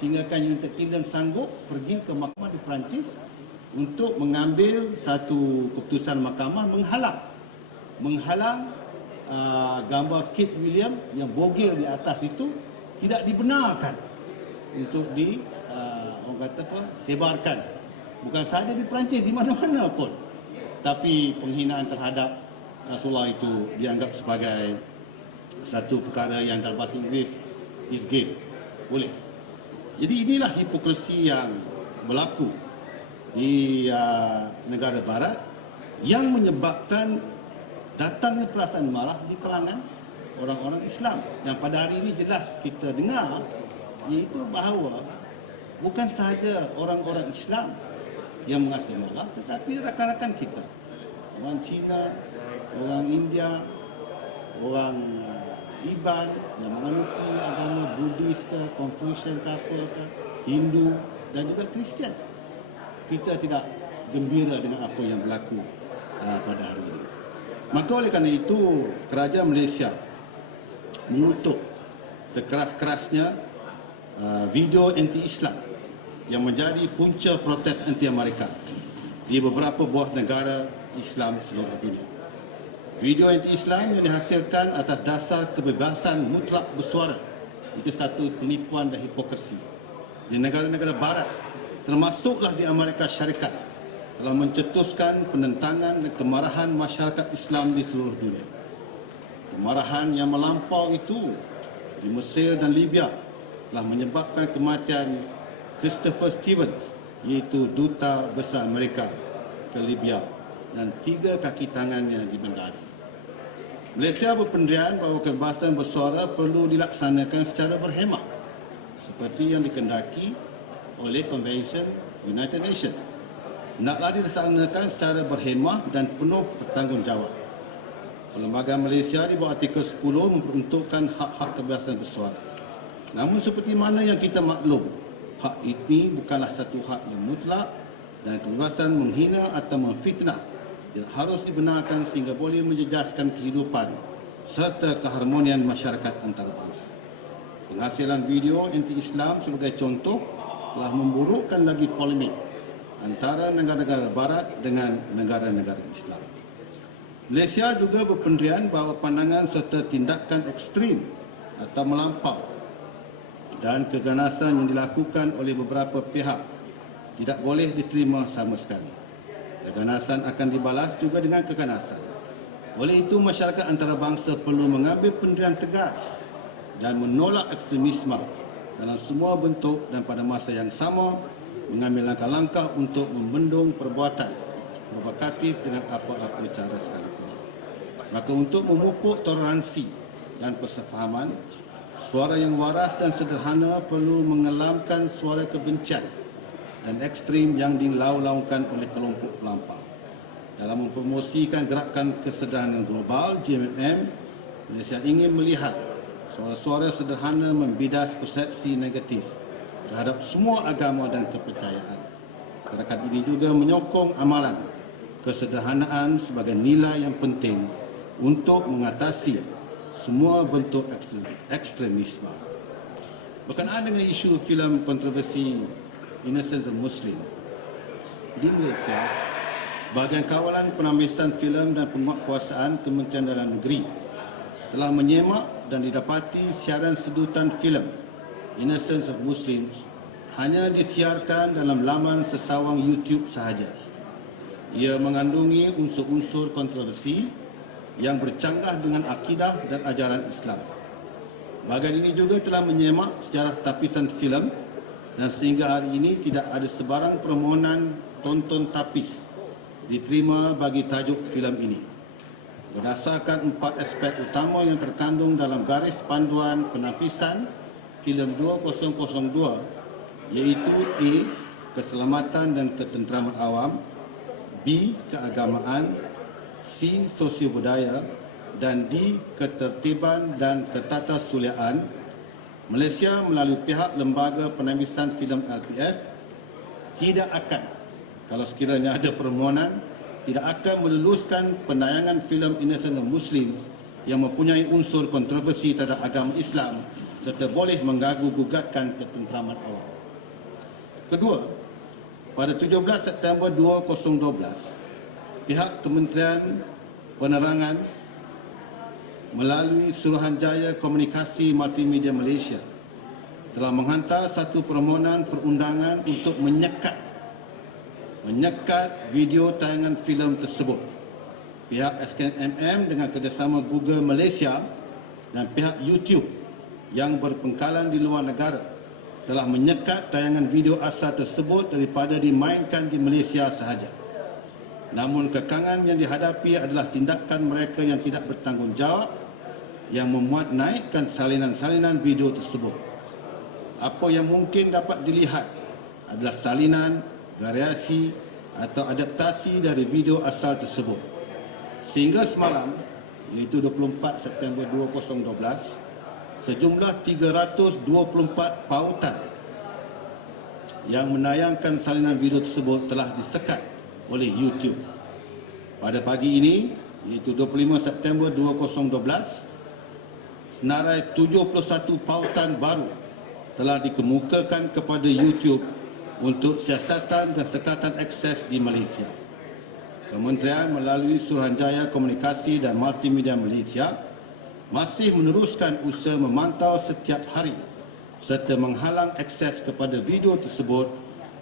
Sehingga kan United Kingdom sanggup pergi ke mahkamah di Perancis untuk mengambil satu keputusan mahkamah menghalang gambar Kate William yang bogel di atas itu tidak dibenarkan untuk orang kata apa, sebarkan. Bukan sahaja di Perancis, di mana-mana pun. Tapi penghinaan terhadap Rasulullah itu dianggap sebagai satu perkara yang dalam bahasa Inggeris is game. Boleh. Jadi inilah hipokrisi yang berlaku di negara barat yang menyebabkan datangnya perasaan marah di kalangan orang-orang Islam. Yang pada hari ini jelas kita dengar iaitu bahawa bukan sahaja orang-orang Islam yang mengasihi Allah, tetapi rakan-rakan kita, orang Cina, orang India, orang Iban yang menganuti agama Buddhis ke, Confucian ke apa ke, Hindu dan juga Kristian. Kita tidak gembira dengan apa yang berlaku pada hari ini. Maka oleh kerana itu, kerajaan Malaysia mengutuk sekeras-kerasnya video anti-Islam yang menjadi punca protes anti-Amerika di beberapa buah negara Islam seluruh dunia. Video anti-Islam yang dihasilkan atas dasar kebebasan mutlak bersuara itu satu penipuan dan hipokrisi. Di negara-negara barat, termasuklah di Amerika Syarikat, telah mencetuskan penentangan dan kemarahan masyarakat Islam di seluruh dunia. Kemarahan yang melampau itu di Mesir dan Libya telah menyebabkan kematian Christopher Stevens, iaitu duta besar Amerika ke Libya, dan 3 kaki tangannya dibendasi. Malaysia berpendirian bahawa kebebasan bersuara perlu dilaksanakan secara berhemah seperti yang dikendaki oleh Convention United Nations. Hendaklah dilaksanakan secara berhemah dan penuh bertanggungjawab. Perlembagaan Malaysia di bawah artikel 10 memperuntukkan hak-hak kebebasan bersuara. Namun seperti mana yang kita maklum, hak ini bukanlah satu hak yang mutlak dan kebebasan menghina atau memfitnah tidak harus dibenarkan sehingga boleh menjejaskan kehidupan serta keharmonian masyarakat antarabangsa. Penghasilan video anti-Islam sebagai contoh telah memburukkan lagi polemik antara negara-negara barat dengan negara-negara Islam. Malaysia juga berpendirian bahawa pandangan serta tindakan ekstrim atau melampau dan keganasan yang dilakukan oleh beberapa pihak tidak boleh diterima sama sekali. Keganasan akan dibalas juga dengan keganasan. Oleh itu, masyarakat antarabangsa perlu mengambil pendirian tegas dan menolak ekstremisme dalam semua bentuk dan pada masa yang sama mengambil langkah-langkah untuk membendung perbuatan provokatif dengan apa-apa cara sekalipun. Maka untuk memupuk toleransi dan persefahaman, suara yang waras dan sederhana perlu mengelamkan suara kebencian dan ekstrim yang dilau-laukan oleh kelompok pelampau. Dalam mempromosikan gerakan kesederhanaan global GMM, Malaysia ingin melihat suara-suara sederhana membidas persepsi negatif terhadap semua agama dan kepercayaan. Gerakan ini juga menyokong amalan kesederhanaan sebagai nilai yang penting untuk mengatasi semua bentuk ekstremisme. Berkenaan dengan isu filem kontroversi Innocence of Muslim di Malaysia, Bahagian Kawalan Penambisan Filem dan Penguatkuasaan Kementerian Dalam Negeri telah menyemak dan didapati siaran sedutan filem Innocence of Muslims hanya disiarkan dalam laman sesawang YouTube sahaja. Ia mengandungi unsur-unsur kontroversi yang bercanggah dengan akidah dan ajaran Islam. Bahagian ini juga telah menyemak sejarah tapisan filem dan sehingga hari ini tidak ada sebarang permohonan tonton tapis diterima bagi tajuk filem ini. Berdasarkan 4 aspek utama yang terkandung dalam garis panduan penapisan filem 2002, iaitu A. Keselamatan dan ketenteraman awam, B. Keagamaan, C. Sosio-budaya, dan D. Ketertiban dan ketatassuliaan, Malaysia melalui pihak Lembaga Penambisan Filem LPF tidak akan, kalau sekiranya ada permohonan, tidak akan meluluskan penayangan filem Innocence of Muslims yang mempunyai unsur kontroversi terhadap agama Islam serta boleh mengganggu gugatkan ketenteraman awam. Kedua, pada 17 September 2012, pihak Kementerian Penerangan melalui Suruhanjaya Komunikasi Multimedia Malaysia telah menghantar satu permohonan perundangan untuk menyekat video tayangan filem tersebut. Pihak SKMM dengan kerjasama Google Malaysia dan pihak YouTube yang berpengkalan di luar negara telah menyekat tayangan video asal tersebut daripada dimainkan di Malaysia sahaja. Namun kekangan yang dihadapi adalah tindakan mereka yang tidak bertanggungjawab yang memuat naikkan salinan-salinan video tersebut. apa yang mungkin dapat dilihat adalah salinan, variasi atau adaptasi dari video asal tersebut. Sehingga semalam, iaitu 24 September 2012, sejumlah 324 pautan yang menayangkan salinan video tersebut telah disekat oleh YouTube. Pada pagi ini, iaitu 25 September 2012, senarai 71 pautan baru telah dikemukakan kepada YouTube untuk siasatan dan sekatan akses di Malaysia. Kementerian melalui Suruhanjaya Komunikasi dan Multimedia Malaysia masih meneruskan usaha memantau setiap hari serta menghalang akses kepada video tersebut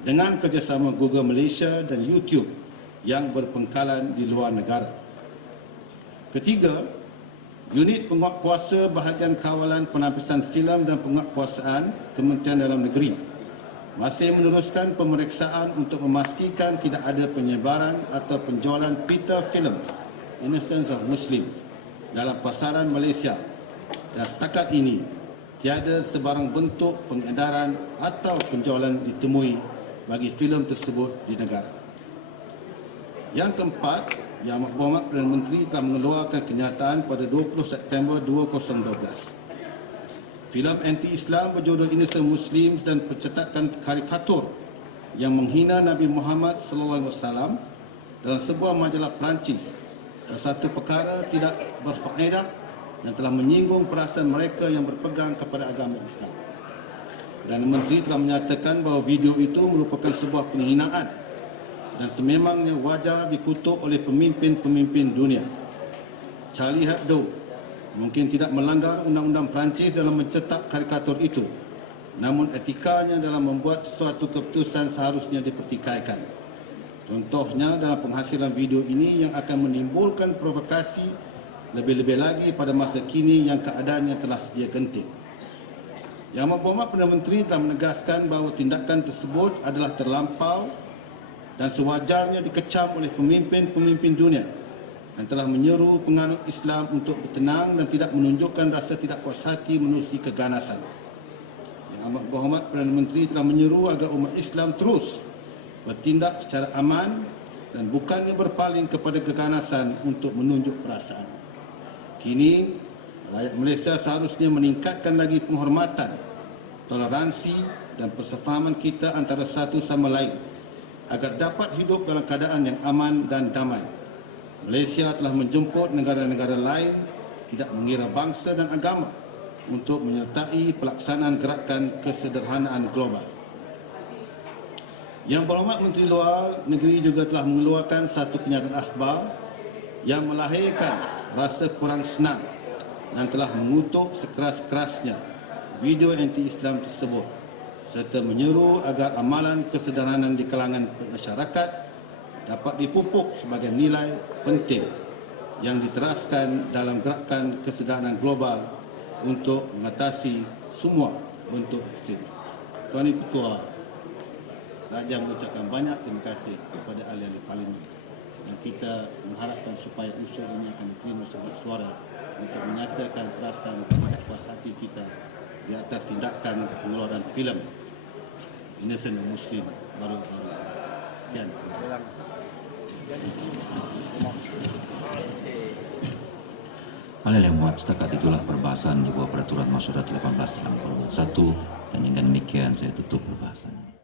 dengan kerjasama Google Malaysia dan YouTube yang berpengkalan di luar negara. Ketiga, Unit Penguatkuasa Bahagian Kawalan Penampisan Filem dan Penguatkuasaan Kementerian Dalam Negeri masih meneruskan pemeriksaan untuk memastikan tidak ada penyebaran atau penjualan pita filem Innocence of Muslims dalam pasaran Malaysia, dan setakat ini tiada sebarang bentuk pengedaran atau penjualan ditemui bagi filem tersebut di negara. Yang keempat, Yang Berhormat Perdana Menteri telah mengeluarkan kenyataan pada 20 September 2012. Filem anti-Islam berjudul Innocent Muslims dan pencetakan karikatur yang menghina Nabi Muhammad SAW dalam sebuah majalah Perancis adalah satu perkara tidak berfaedah dan telah menyinggung perasaan mereka yang berpegang kepada agama Islam. Perdana Menteri telah menyatakan bahawa video itu merupakan sebuah penghinaan dan sememangnya wajar dikutuk oleh pemimpin-pemimpin dunia. Charlie Hebdo mungkin tidak melanggar undang-undang Perancis dalam mencetak karikatur itu, namun etikanya dalam membuat sesuatu keputusan seharusnya dipertikaikan. Contohnya dalam penghasilan video ini yang akan menimbulkan provokasi, lebih-lebih lagi pada masa kini yang keadaannya telah sedia genting. Yang Berhormat Perdana Menteri telah menegaskan bahawa tindakan tersebut adalah terlampau dan sewajarnya dikecam oleh pemimpin-pemimpin dunia dan telah menyeru penganut Islam untuk bertenang dan tidak menunjukkan rasa tidak puas hati menerusi keganasan. Yang Amat Berhormat Perdana Menteri telah menyeru agar umat Islam terus bertindak secara aman dan bukannya berpaling kepada keganasan untuk menunjuk perasaan. Kini, rakyat Malaysia seharusnya meningkatkan lagi penghormatan, toleransi dan persefahaman kita antara satu sama lain agar dapat hidup dalam keadaan yang aman dan damai. Malaysia telah menjemput negara-negara lain, tidak mengira bangsa dan agama, untuk menyertai pelaksanaan gerakan kesederhanaan global. Yang Berhormat Menteri Luar Negeri juga telah mengeluarkan satu kenyataan akhbar yang melahirkan rasa kurang senang dan telah mengutuk sekeras-kerasnya video anti-Islam tersebut serta menyeru agar amalan kesederhanaan di kalangan masyarakat dapat dipupuk sebagai nilai penting yang diteraskan dalam gerakan kesederhanaan global untuk mengatasi semua bentuk ekstremisme. Tuan Ketua, Raja mengucapkan banyak terima kasih kepada ahli-ahli parlimen dan kita mengharapkan supaya usul ini akan diterima sebagai suara untuk menyatakan perasaan kepada puas hati kita di atas tindakan pengeluaran filem Innocent Muslim baru-baru. Sekian. Hal yang muat setakat itulah perbahasan di bawah peraturan masyarakat 1861 dan dengan demikian saya tutup perbahasan.